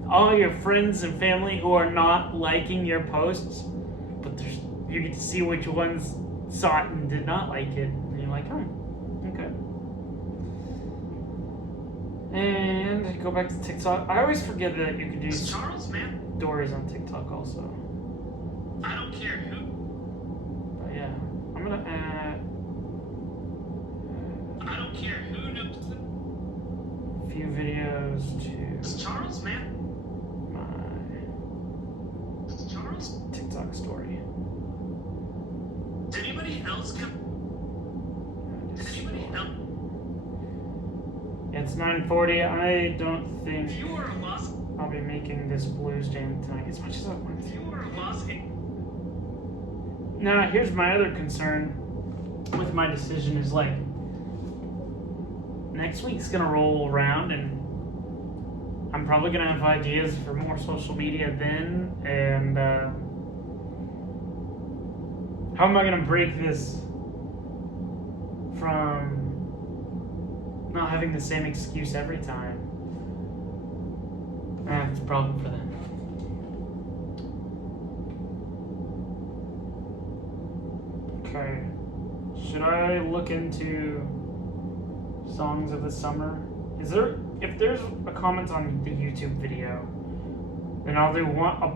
All your friends and family who are not liking your posts, but you get to see which ones saw it and did not like it. And you're like, oh, okay. And go back to TikTok. I always forget that you can do Charles, man. stories on TikTok also. I don't care who. But yeah, I'm gonna add I don't care who knows a few videos to It's Charles, man. my It's Charles. TikTok story. Did anybody else come? Did anybody else? It's 9:40. I don't think If you were a lost, I'll be making this blues jam tonight as much as I want if to. you were a lost, Now, here's my other concern with my decision is like, next week's gonna roll around and I'm probably gonna have ideas for more social media then, and how am I gonna break this from not having the same excuse every time? It's a problem for them. Okay. Should I look into songs of the summer? If there's a comment on the YouTube video, then I'll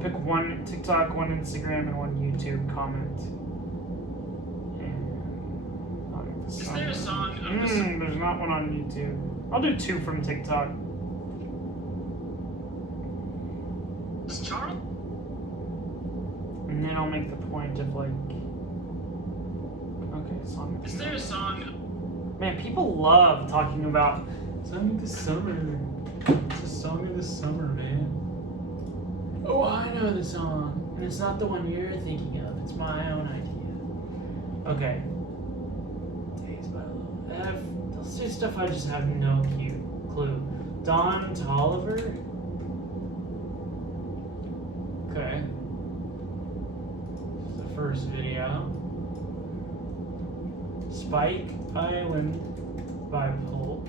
pick one TikTok, one Instagram, and one YouTube comment. And I'll get the is song. there a song of the summer? There's not one on YouTube. I'll do two from TikTok. It's Charles. And then I'll make the point of like, okay, song. Is there a song? Man, people love talking about song of the summer. It's a song of the summer, man. Oh, I know the song. And it's not the one you're thinking of. It's my own idea. Okay. Days by Love. Let's do stuff I just have no clue. Don Tolliver. Okay. This is the first video. Spike Island by Pulp.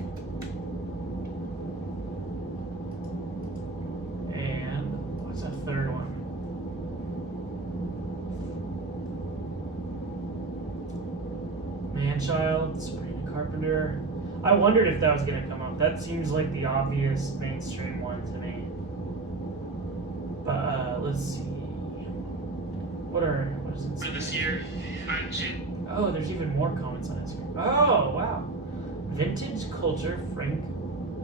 And what's the third one? Manchild, Sabrina Carpenter. I wondered if that was gonna come up. That seems like the obvious mainstream one to me. But let's see. What is it? For this year, Oh, there's even more comments on Instagram. Oh, wow. Vintage Culture, Frank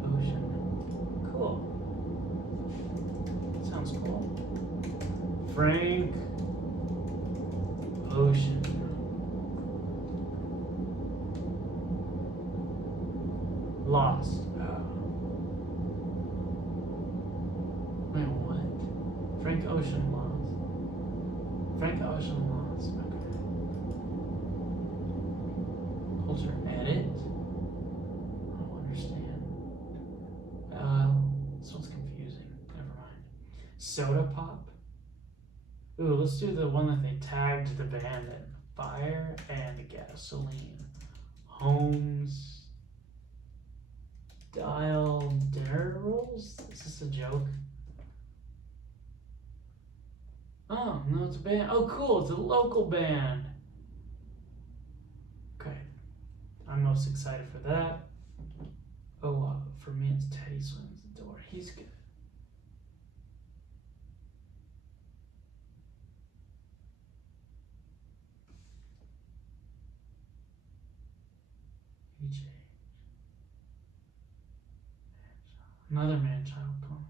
Ocean. Cool. Sounds cool. Frank Ocean. Lost. Oh. Wait, what? Frank Ocean Lost. Frank Ocean Lost. Okay. Culture edit? I don't understand. This one's confusing. Never mind. Soda Pop? Ooh, let's do the one that they tagged the band in. Fire and Gasoline. Holmes. Dial dinner rolls? Is this a joke? Oh, no, it's a band. Oh, cool. It's a local band. Okay. I'm most excited for that. Oh, for me, it's Teddy Swims the Door. He's good. DJ. Another man-child poem.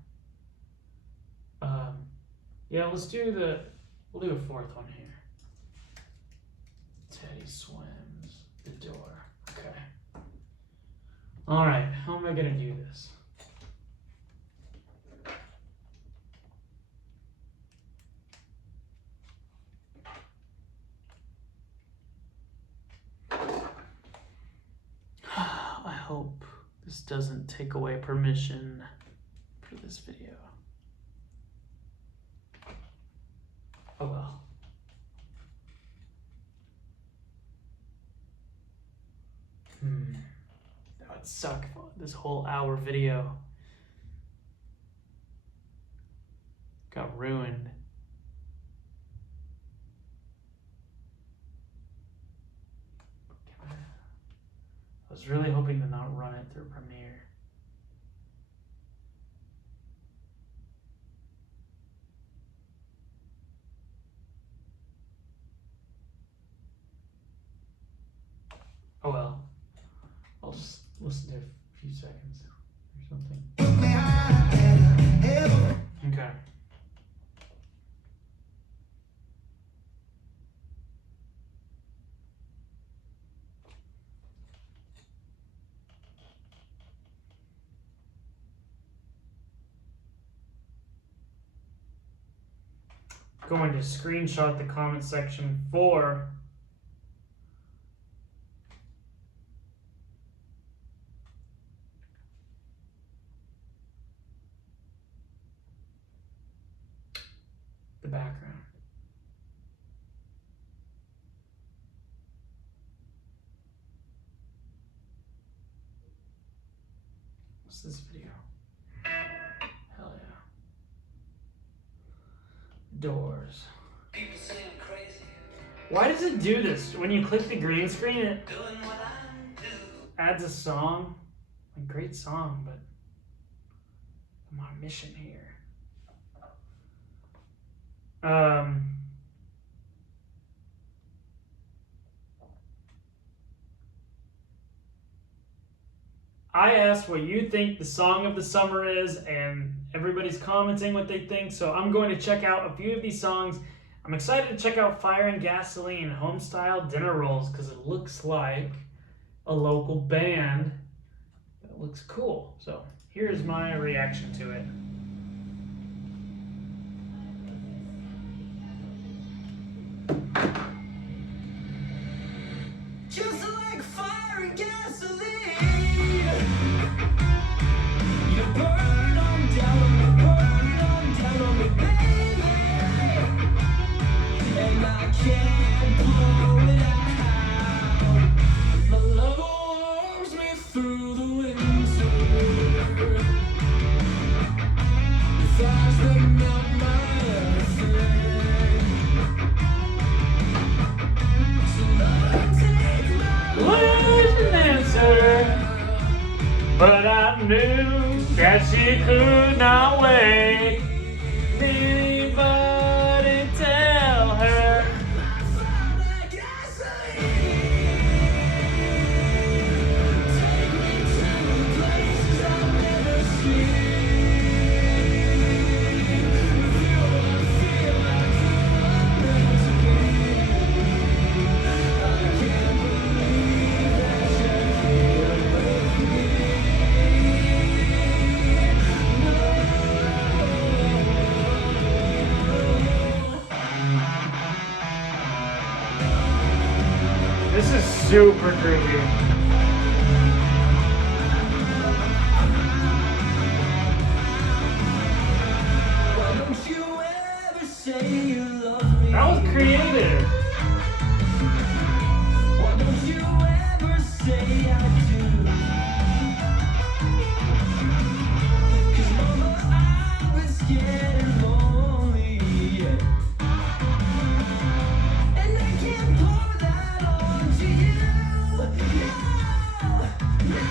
Yeah, we'll do a fourth one here. Teddy swims the door. Okay. All right, how am I gonna do this? I hope this doesn't take away permission for this video. Oh well. That would suck. This whole hour video got ruined. I was really hoping to not run it through Premiere. Oh well. I'll just listen to a few seconds or something. Okay. Going to screenshot the comment section for the background. What's this video? Hell yeah. Doors. People say I'm crazy. Why does it do this? When you click the green screen, it Doing what I do. adds a song. A great song, but I'm on a mission here. I asked what you think the song of the summer is, and everybody's commenting what they think, so I'm going to check out a few of these songs. I'm excited to check out Fire and Gasoline, Homestyle Dinner Rolls, because it looks like a local band. It looks cool. So here's my reaction to it. Just like fire and gasoline. But I knew that she could not wait. Anybody tell her? This is super groovy. That was creative. Why don't you ever say I do? 'Cause mama, I've been scared and lonely, and I can't pour that on to you. No,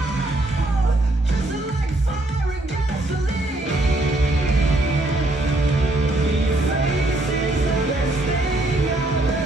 just like fire and gasoline. Your face is the best thing I've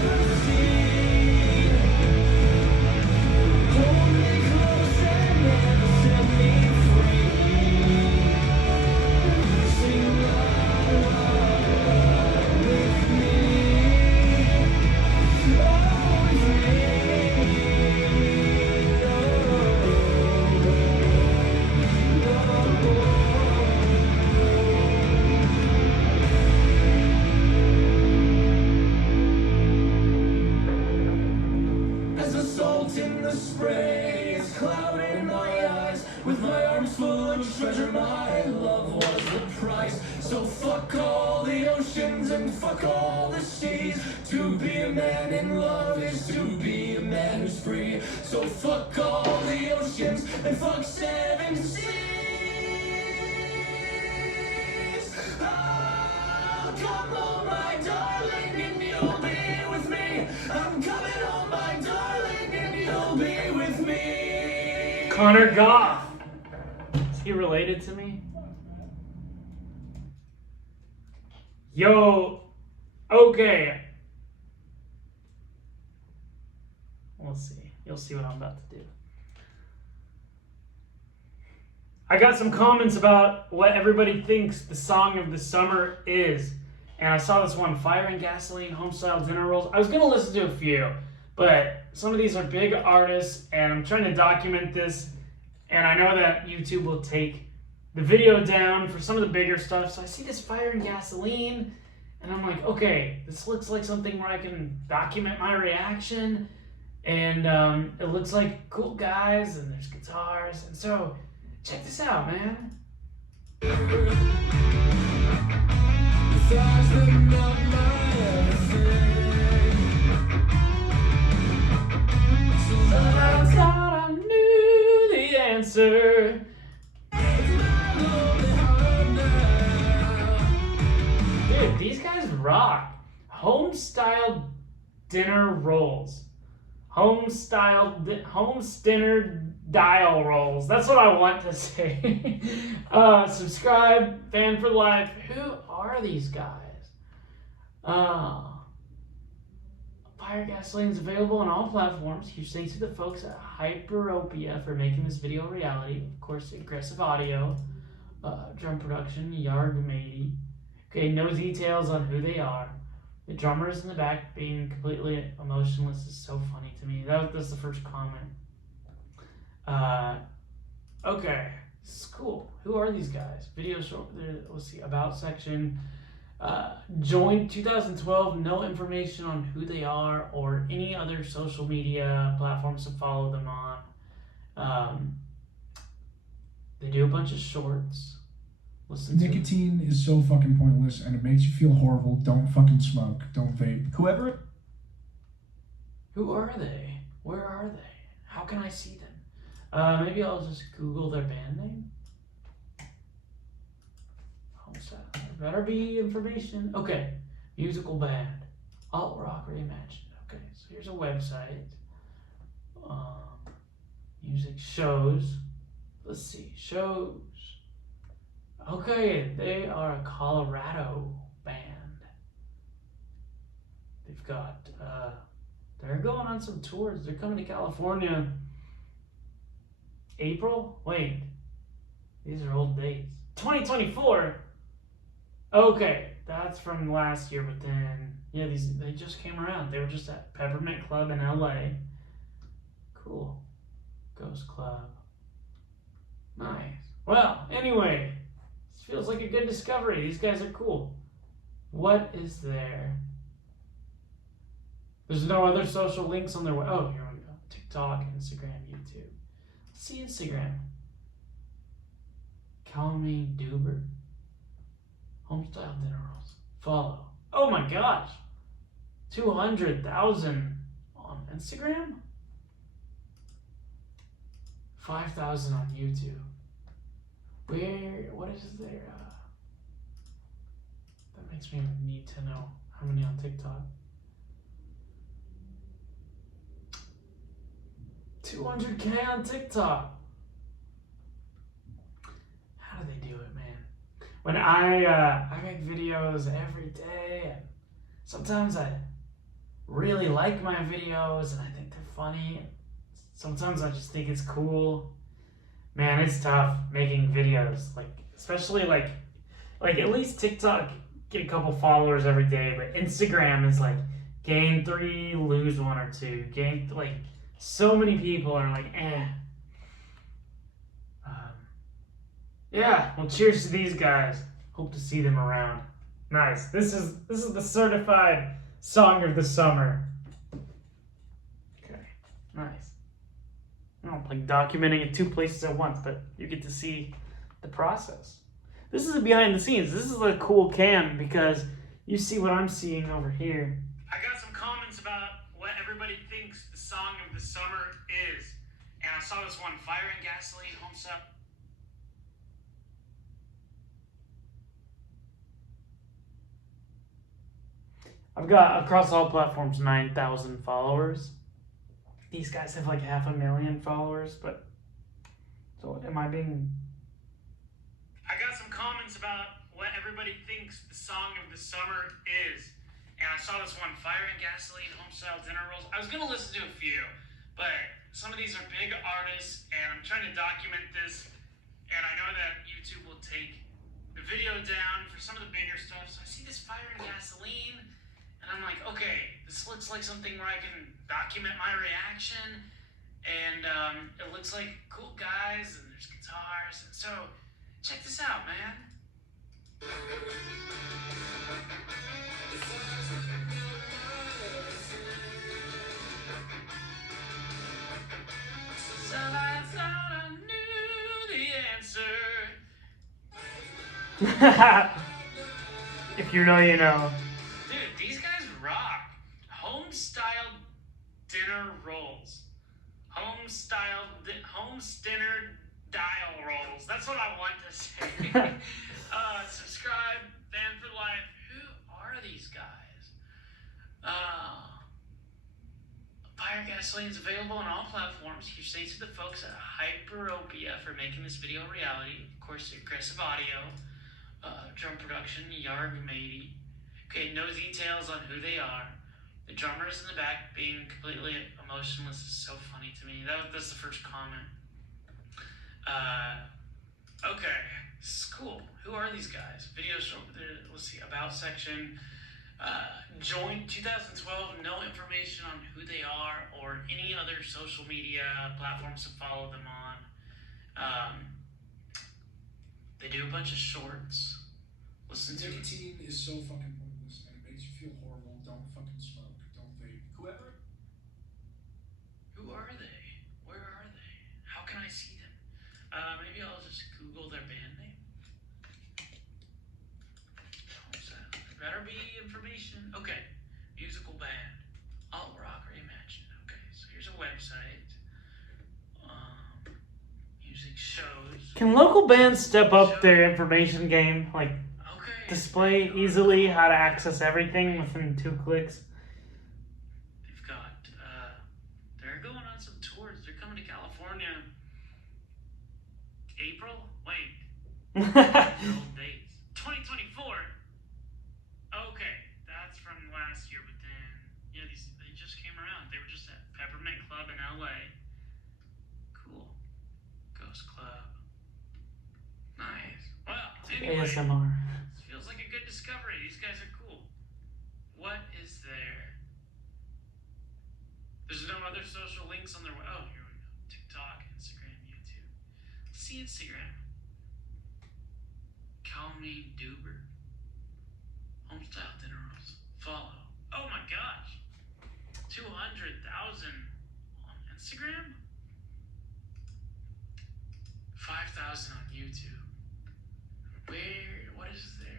the spray is clouding my eyes. With my arms full of treasure, my love was the price. So fuck all the oceans and fuck all the seas. To be a man in love is to be a man who's free. So fuck all the oceans and fuck 7 seas. Oh, come home, my darling, and you'll be with me. I'm coming home, my darling, and you'll be with me. Connor Goff. Is he related to me? Yo, okay. We'll see. You'll see what I'm about to do. I got some comments about what everybody thinks the song of the summer is. And I saw this one, Fire and Gasoline, Homestyle Dinner Rolls. I was going to listen to a few, but some of these are big artists, and I'm trying to document this. And I know that YouTube will take the video down for some of the bigger stuff. So I see this Fire and Gasoline, and I'm like, okay, this looks like something where I can document my reaction. And it looks like cool guys, and there's guitars. And so, check this out, man. I thought I knew the answer. Dude, these guys rock. Home-style dinner rolls. Home-dinner dial rolls. That's what I want to say. Subscribe, fan for life. Who are these guys? Fire Gasoline is available on all platforms. Huge thanks to the folks at Hyperopia for making this video a reality. Of course, aggressive audio, drum production, Yarg Matey. Okay, no details on who they are. The drummers in the back being completely emotionless is so funny to me. That's the first comment. Okay, this is cool. Who are these guys? Video short. Let's see. About section. Joined 2012. No information on who they are or any other social media platforms to follow them on. They do a bunch of shorts. Nicotine is so fucking pointless and it makes you feel horrible. Don't fucking smoke. Don't vape. Who are they? Where are they? How can I see them? Maybe I'll just Google their band name. Homestyle. There better be information. Okay. Musical band. Alt rock reimagined. Okay, so here's a website. Music shows. Let's see. Shows. Okay, they are a Colorado band. They've got, they're going on some tours. They're coming to California. April? Wait. These are old dates. 2024? Okay, that's from last year, but then, yeah, they just came around. They were just at Peppermint Club in LA. Cool. Ghost Club. Nice. Well, anyway. This feels like a good discovery. These guys are cool. What is there? There's no other social links on their way. Oh, here we go. TikTok, Instagram, YouTube. Let's see Instagram. Call me Duber. Homestyle dinner rolls. Follow. Oh my gosh. 200,000 on Instagram? 5,000 on YouTube. What is there? That makes me need to know how many on TikTok. 200K on TikTok. How do they do it, man? When I make videos every day, and sometimes I really like my videos and I think they're funny. Sometimes I just think it's cool. Man, it's tough making videos, like especially like at least TikTok get a couple followers every day, but Instagram is like gain 3, lose 1 or 2. Gain like so many people are like yeah. Well, cheers to these guys. Hope to see them around. Nice. This is the certified song of the summer. Okay, nice. like documenting it 2 places at once, but you get to see the process. This is a behind the scenes. This is a cool cam because you see what I'm seeing over here. I got some comments about what everybody thinks the song of the summer is. And I saw this one, Fire and Gasoline, Homestyle. I've got, across all platforms, 9,000 followers. These guys have like 500,000 followers, but... So am I being... I got some comments about what everybody thinks the song of the summer is. And I saw this one, Fire and Gasoline, Homestyle Dinner Rolls. I was going to listen to a few, but some of these are big artists, and I'm trying to document this. And I know that YouTube will take the video down for some of the bigger stuff. So I see this Fire and Gasoline, and I'm like, okay, this looks like something where I can document my reaction. And it looks like cool guys, and there's guitars. And so, check this out, man. So I thought I knew the answer. If you know, you know. Dude, these guys rock. Home-style dinner rolls. Home-dinner dial rolls. That's what I want to say. Subscribe, fan for life. Who are these guys? Fire Gasoline is available on all platforms. Huge thanks to the folks at Hyperopia for making this video a reality. Of course, aggressive audio, drum production, Yarg Matey. Okay, no details on who they are. The drummers in the back being completely emotionless is so funny to me. That's the first comment. Okay, this is cool. Who are these guys? Videos over there. Let's see, about section. Join 2012. No information on who they are or any other social media platforms to follow them on. They do a bunch of shorts. Listen to Nicotine is so fucking pointless and it makes you feel horrible. Don't fucking smoke. Don't vape. Who are they? Where are they? How can I see them? Maybe I'll just Google their band name. There better be information. Okay, musical band. Alt Rock Reimagined. Okay, so here's a website. Music shows. Can local bands step up their information game? Like, Okay. display easily how to access everything within 2 clicks? They've got, they're going on some tours. They're coming to California. April? Wait. Old dates. 2024? Okay, that's from last year, but then, yeah, they just came around. They were just at Peppermint Club in LA. Cool. Ghost Club. Nice. Well, anyway. ASMR. This feels like a good discovery. These guys are cool. What is there? There's no other social links on their way. Oh, here we go. TikTok, Instagram, YouTube. Let's see Instagram. Call me Duber. Homestyle Dinner Rolls. Follow. Oh my gosh. 200,000 on Instagram? 5,000 on YouTube. What is there?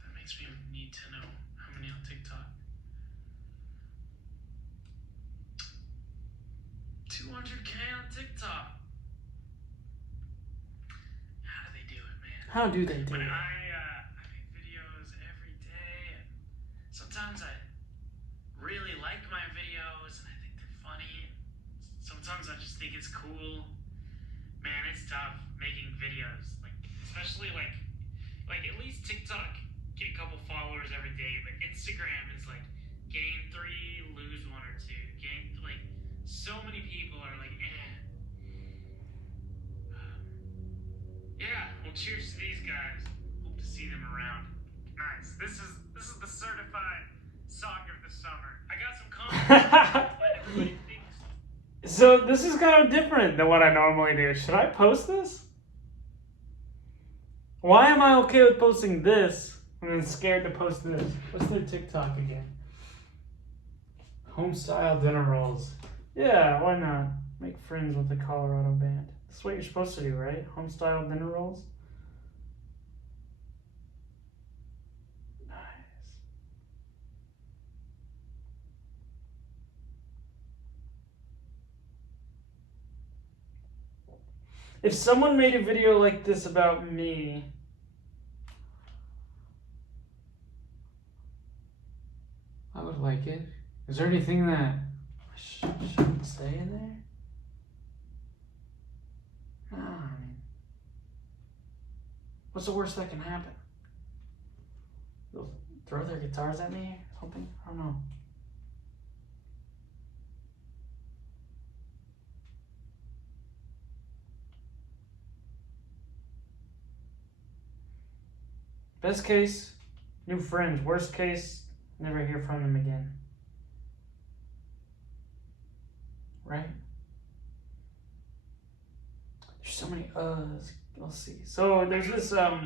That makes me need to know how many on TikTok. 200K on TikTok. How do they do it, man? How do they do When it? I make videos every day, and sometimes I really like my videos and I think they're funny. Sometimes I just think it's cool. Man, it's tough making videos, like especially like at least TikTok get a couple followers every day, but Instagram is like gain 3, lose 1 or 2. Gain like so many people are like, yeah. Well, cheers to these guys. Hope to see them around. Nice. This is the certified song of the summer. I got some comments. What everybody thinks. So this is kind of different than what I normally do. Should I post this? Why am I okay with posting this and then scared to post this? What's their TikTok again? Homestyle Dinner Rolls. Yeah, why not? Make friends with the Colorado band. That's what you're supposed to do, right? Homestyle dinner rolls. Nice. If someone made a video like this about me, I would like it. Is there anything that I shouldn't say in there? No, I mean, what's the worst that can happen? They'll throw their guitars at me, hoping? I don't know. Best case, new friends. Worst case, never hear from them again. Right? There's so many let's see. So there's this It's about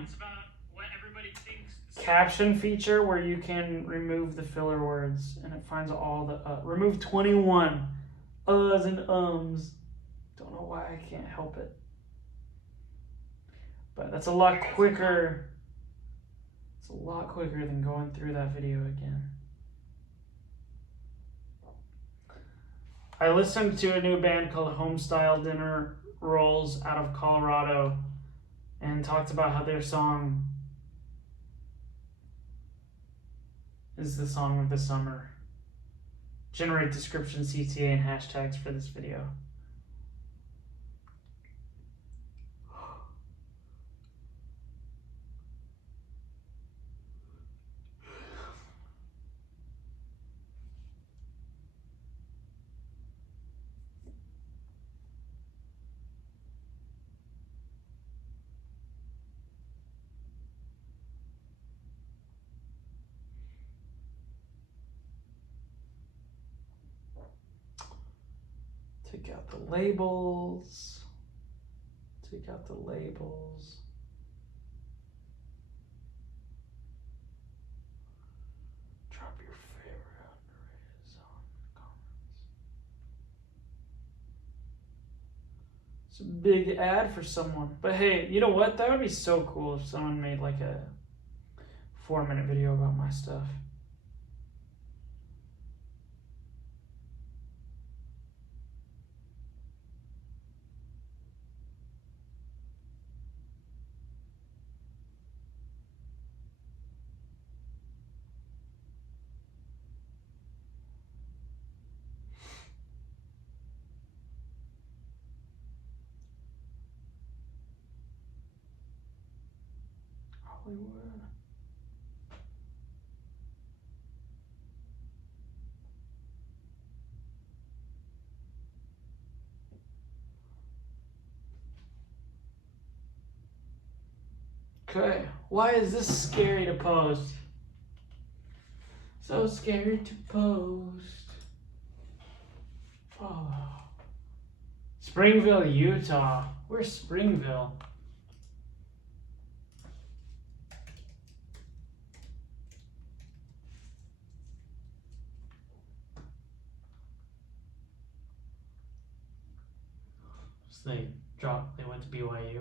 what everybody thinks. caption feature where you can remove the filler words and it finds all the remove 21 uhs and ums. Don't know why I can't help it. But that's a lot quicker. It's a lot quicker than going through that video again. I listened to a new band called Homestyle Dinner Rolls out of Colorado and talked about how their song is the song of the summer. Generate description, CTA, and hashtags for this video. Take out the labels. Take out the labels. Drop your favorite underrated song in the comments. It's a big ad for someone. But hey, you know what? That would be so cool if someone made like a 4-minute video about my stuff. Hollywood. Okay, why is this scary to post? So scary to post. Follow. Springville, Utah. Where's Springville? So they went to BYU.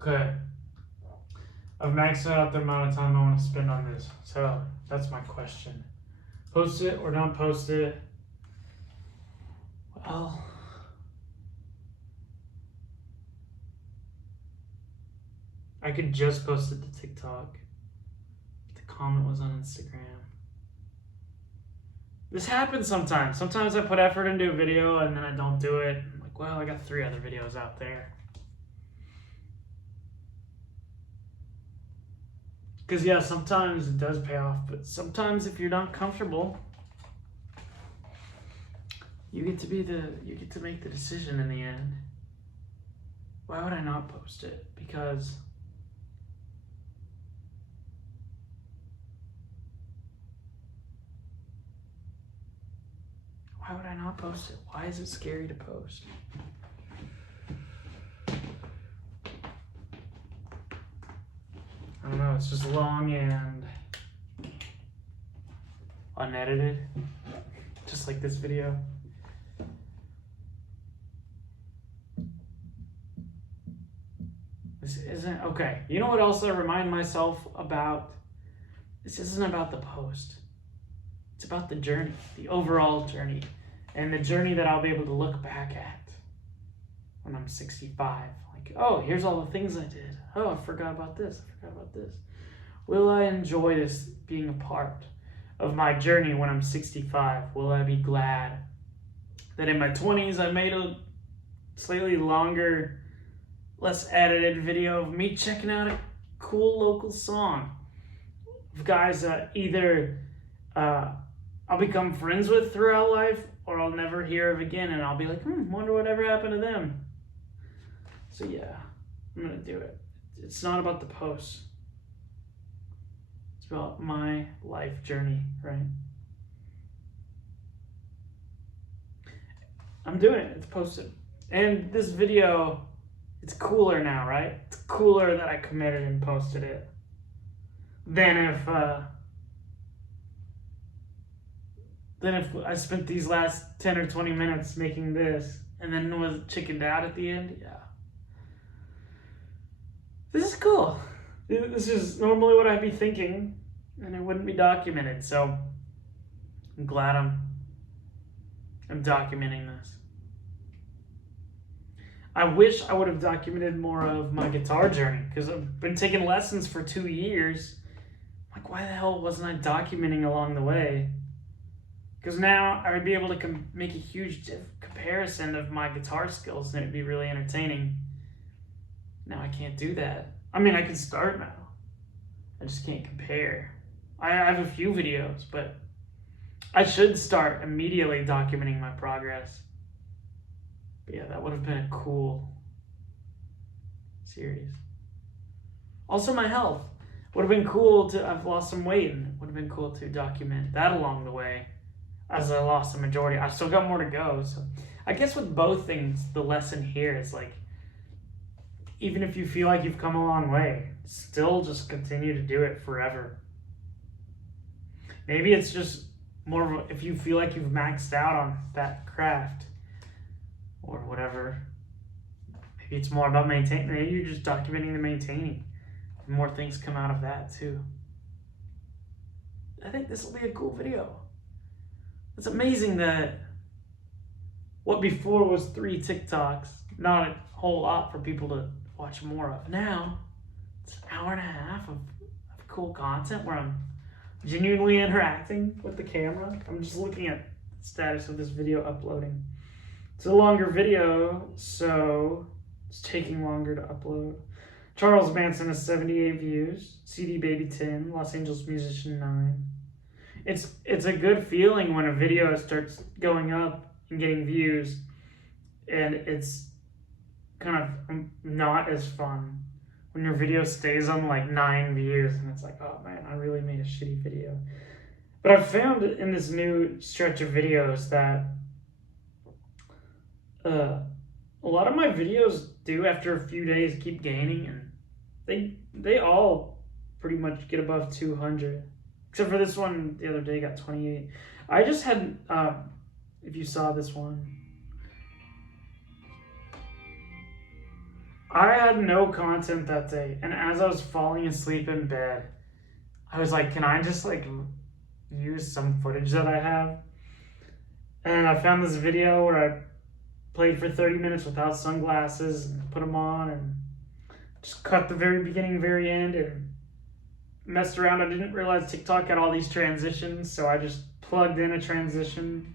Okay. I've maxed out the amount of time I want to spend on this. So that's my question. Post it or don't post it? Well, I could just post it to TikTok. The comment was on Instagram. This happens sometimes. Sometimes I put effort into a video and then I don't do it. I'm like, well, I got 3 other videos out there. Because yeah, sometimes it does pay off, but sometimes if you're not comfortable, you get to make the decision in the end. why would I not post it? Because why would I not post it? Why is it scary to post? I don't know, it's just long and unedited, just like this video. This isn't, okay, you know what else I remind myself about? This isn't about the post. It's about the journey, the overall journey, and the journey that I'll be able to look back at when I'm 65. Like, oh, here's all the things I did. Oh, I forgot about this. I forgot about this. Will I enjoy this being a part of my journey when I'm 65? Will I be glad that in my 20s I made a slightly longer, less edited video of me checking out a cool local song of guys that either I'll become friends with throughout life or I'll never hear of again, and I'll be like, wonder whatever happened to them. So yeah, I'm gonna do it. It's not about the posts. It's about my life journey, right? I'm doing it. It's posted. And this video, it's cooler now, right? It's cooler that I committed and posted it than if I spent these last 10 or 20 minutes making this and then was chickened out at the end. Yeah. This is cool. This is normally what I'd be thinking, and it wouldn't be documented. So I'm glad I'm documenting this. I wish I would have documented more of my guitar journey, because I've been taking lessons for 2 years. Like, why the hell wasn't I documenting along the way? Because now I would be able to make a huge comparison of my guitar skills, and it'd be really entertaining. Now I can't do that. I mean, I can start now. I just can't compare. I have a few videos, but I should start immediately documenting my progress. But yeah, that would have been a cool series. Also, my health. Would have been cool to, I've lost some weight, and it would have been cool to document that along the way as I lost the majority. I've still got more to go. So I guess with both things, the lesson here is like, even if you feel like you've come a long way, still just continue to do it forever. Maybe it's just more of if you feel like you've maxed out on that craft or whatever. Maybe it's more about maintaining. Maybe you're just documenting the maintaining. And more things come out of that too. I think this will be a cool video. It's amazing that what before was 3 TikToks, not a whole lot for people to watch more of. Now, it's an hour and a half of cool content where I'm genuinely interacting with the camera. I'm just looking at the status of this video uploading. It's a longer video, so it's taking longer to upload. Charles Manson has 78 views, CD Baby 10, Los Angeles Musician 9. It's a good feeling when a video starts going up and getting views, and it's kind of not as fun when your video stays on like 9 views and it's like, oh man, I really made a shitty video. But I've found in this new stretch of videos that a lot of my videos do, after a few days, keep gaining, and they all pretty much get above 200. Except for this one the other day got 28. I just had, if you saw this one, I had no content that day, and as I was falling asleep in bed, I was like, can I just like use some footage that I have? And I found this video where I played for 30 minutes without sunglasses and put them on and just cut the very beginning, very end, and messed around. I didn't realize TikTok had all these transitions, so I just plugged in a transition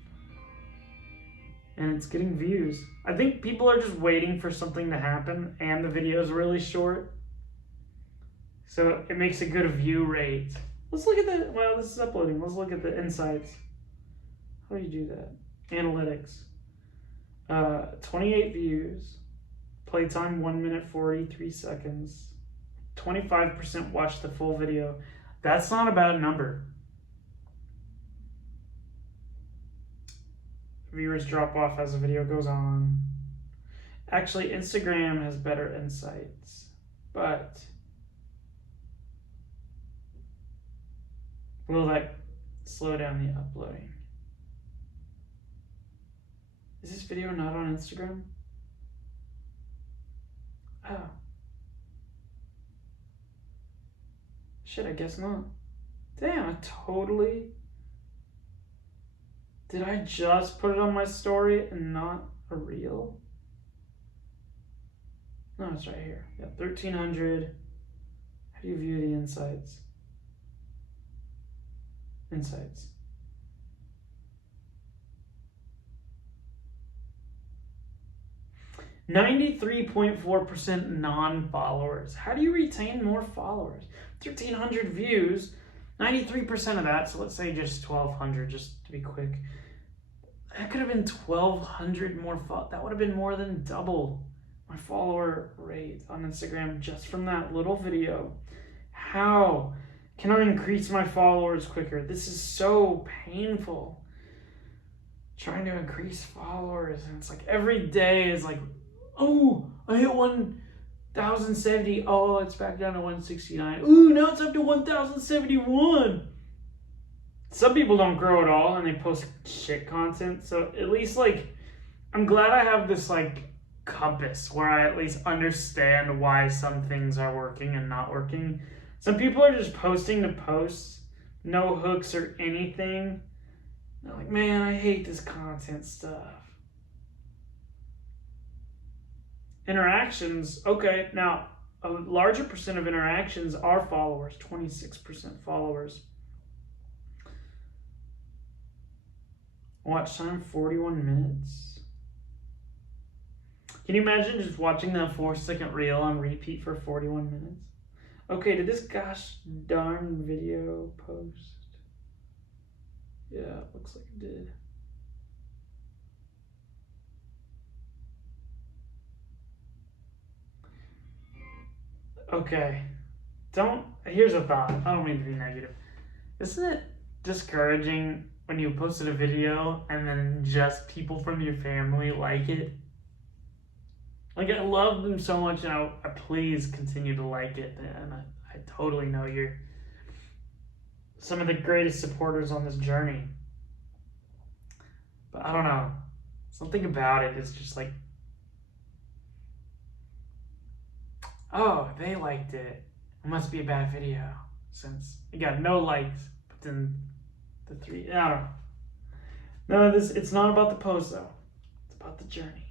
and it's getting views. I think people are just waiting for something to happen, and the video is really short, so it makes a good view rate. Let's look at the, well, this is uploading. Let's look at the insights. How do you do that? Analytics. 28 views, Playtime 1 minute 43 seconds. 25% watched the full video. That's not a bad number. Viewers drop off as the video goes on. Actually, Instagram has better insights, but will that slow down the uploading? Is this video not on Instagram? Oh. Shit, I guess not. Damn, I totally... Did I just put it on my story and not a reel? No, it's right here. Yeah, 1,300. How do you view the insights? Insights. .4% non-followers. How do you retain more followers? 1,300 views, 93% of that, so let's say just 1,200, just to be quick. That could have been 1,200 more, that would have been more than double my follower rate on Instagram just from that little video. How can I increase my followers quicker? This is so painful. Trying to increase followers, and it's like every day is like, oh, I hit 1,070. Oh, it's back down to 169. Ooh, now it's up to 1,071. Some people don't grow at all and they post shit content. So at least, like, I'm glad I have this, like, compass where I at least understand why some things are working and not working. Some people are just posting to post, no hooks or anything. They're like, man, I hate this content stuff. Interactions, okay, now a larger percent of interactions are followers, 26% followers. Watch time 41 minutes. Can you imagine just watching that 4-second reel on repeat for 41 minutes? Okay, did this gosh darn video post? Yeah, it looks like it did. Okay, here's a thought. I don't mean to be negative. Isn't it discouraging when you posted a video and then just people from your family like it? Like, I love them so much, and I please continue to like it. And I totally know you're some of the greatest supporters on this journey. But I don't know. Something about it is just like, oh, they liked it. It must be a bad video since it got no likes. But then the 3, I don't know. No, it's not about the post though. It's about the journey.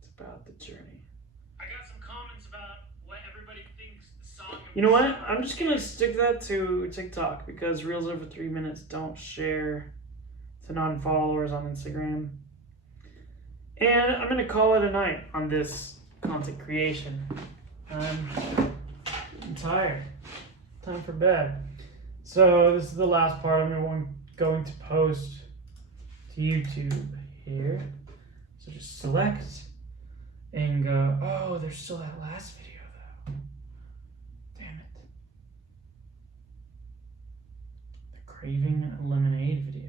It's about the journey. I got some comments about what everybody thinks the song. You know what? I'm just gonna stick that to TikTok because reels over 3 minutes don't share to non-followers on Instagram. And I'm gonna call it a night on this content creation. I'm tired. Time for bed. So this is the last part. I'm going to post to YouTube here. So just select and go, oh, there's still that last video though. Damn it. The Craving Lemonade video.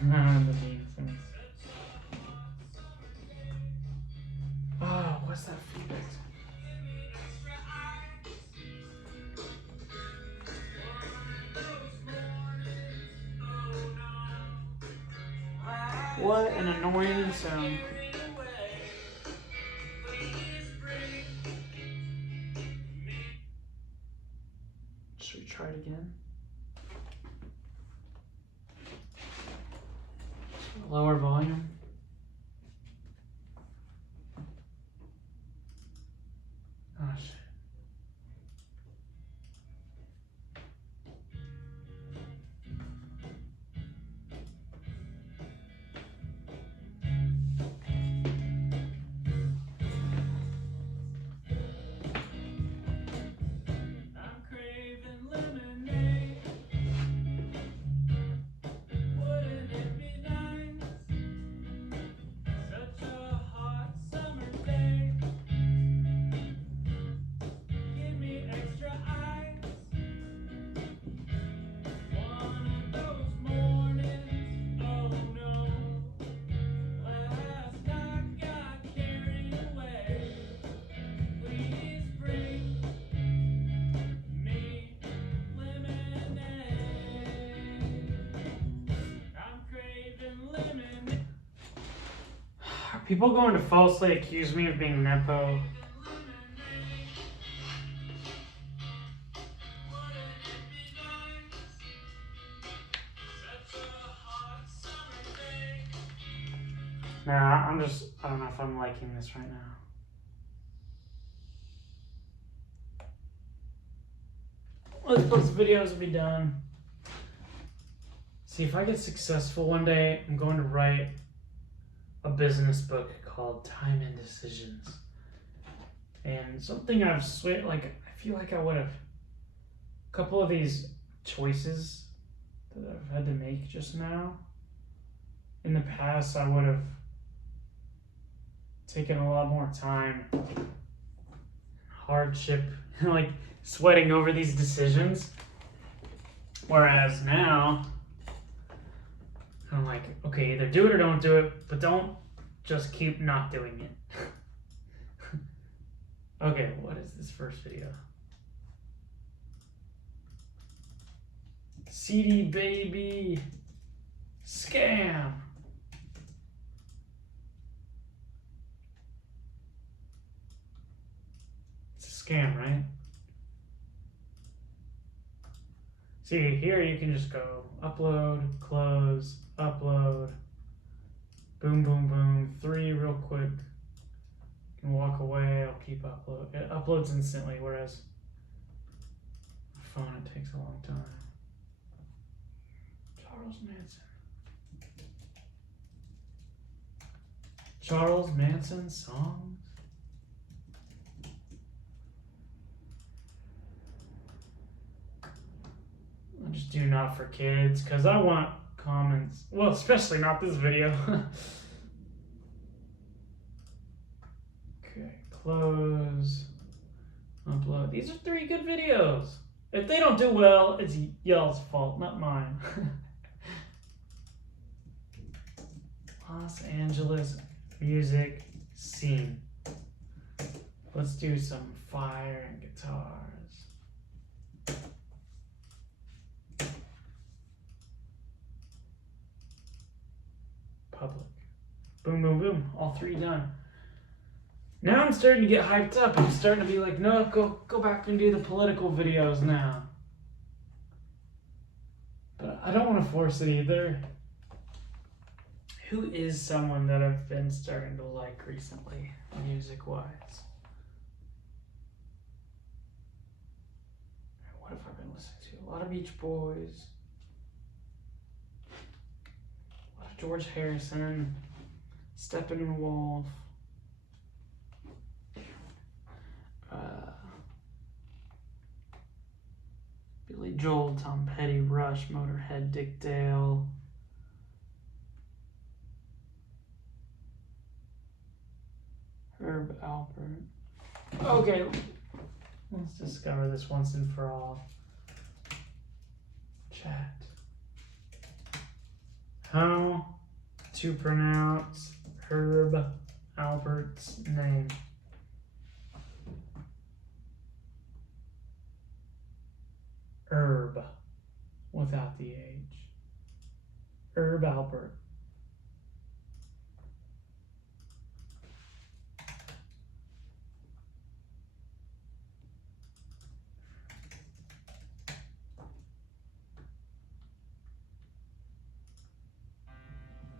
The bean things. Oh, what's that feedback? What an annoying sound. Should we try it again? Lower volume. Oh shit. People going to falsely accuse me of being Nepo. Nah, I don't know if I'm liking this right now. Those videos will be done. See, if I get successful one day, I'm going to write a business book called Time and Decisions. And something I feel like I would have, a couple of these choices that I've had to make just now, in the past I would have taken a lot more time, hardship, like sweating over these decisions. Whereas now, I'm like, okay, either do it or don't do it, but don't just keep not doing it. Okay, what is this first video? CD baby scam. It's a scam, right? See, here you can just go upload, close, upload, boom, boom, boom, 3 real quick. You can walk away, I'll keep upload. It uploads instantly, whereas phone, it takes a long time. Charles Manson. Charles Manson songs? I'll just do not for kids, because I want comments. Well, especially not this video. Okay, close, upload. These are 3 good videos. If they don't do well, it's y'all's fault, not mine. Los Angeles music scene. Let's do some fire and guitars. Public. Boom, boom, boom. All 3 done. Now I'm starting to get hyped up. I'm starting to be like, no, go back and do the political videos now. But I don't want to force it either. Who is someone that I've been starting to like recently, music-wise? What have I been listening to? A lot of Beach Boys. A lot of George Harrison. Steppenwolf. Billy Joel, Tom Petty, Rush, Motorhead, Dick Dale. Herb Alpert. Okay, let's discover this once and for all. Chat. How to pronounce Herb Alpert's name? Herb, without the H. Herb Alpert.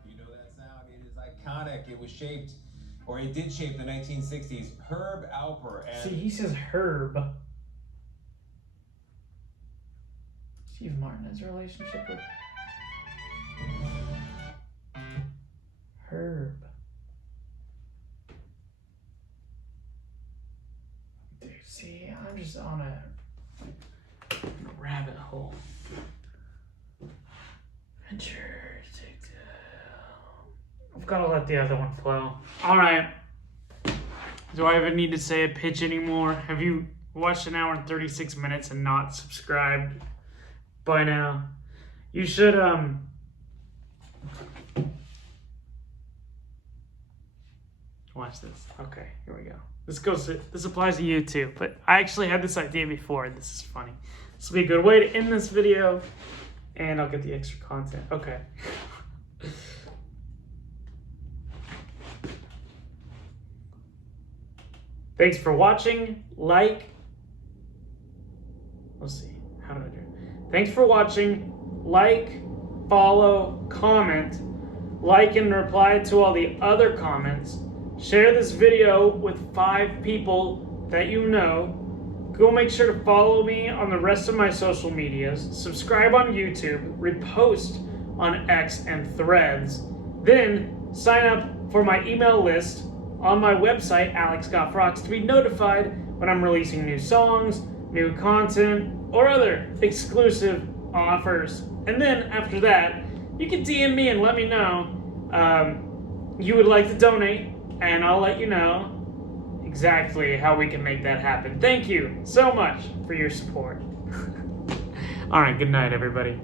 You know that sound? It is iconic. It was shaped, or it did shape the 1960s. Herb Alpert. And See, he says Herb. Steve Martin has a relationship with Herb. Dude, see, I'm just on a rabbit hole. Venture. I've got to let the other one flow. All right. Do I even need to say a pitch anymore? Have you watched an hour and 36 minutes and not subscribed by now? You should watch this. Okay, here we go. This applies to you too, but I actually had this idea before. This is funny. This will be a good way to end this video, and I'll get the extra content. Okay. Thanks for watching. Let's see. How do I do it? Thanks for watching. Follow, comment, and reply to all the other comments. Share this video with 5 people that you know. Go make sure to follow me on the rest of my social medias. Subscribe on YouTube. Repost on X and Threads. Then sign up for my email list on my website, GoffRocks, to be notified when I'm releasing new songs, new content, or other exclusive offers. And then after that, you can DM me and let me know you would like to donate, and I'll let you know exactly how we can make that happen. Thank you so much for your support. All right, good night, everybody.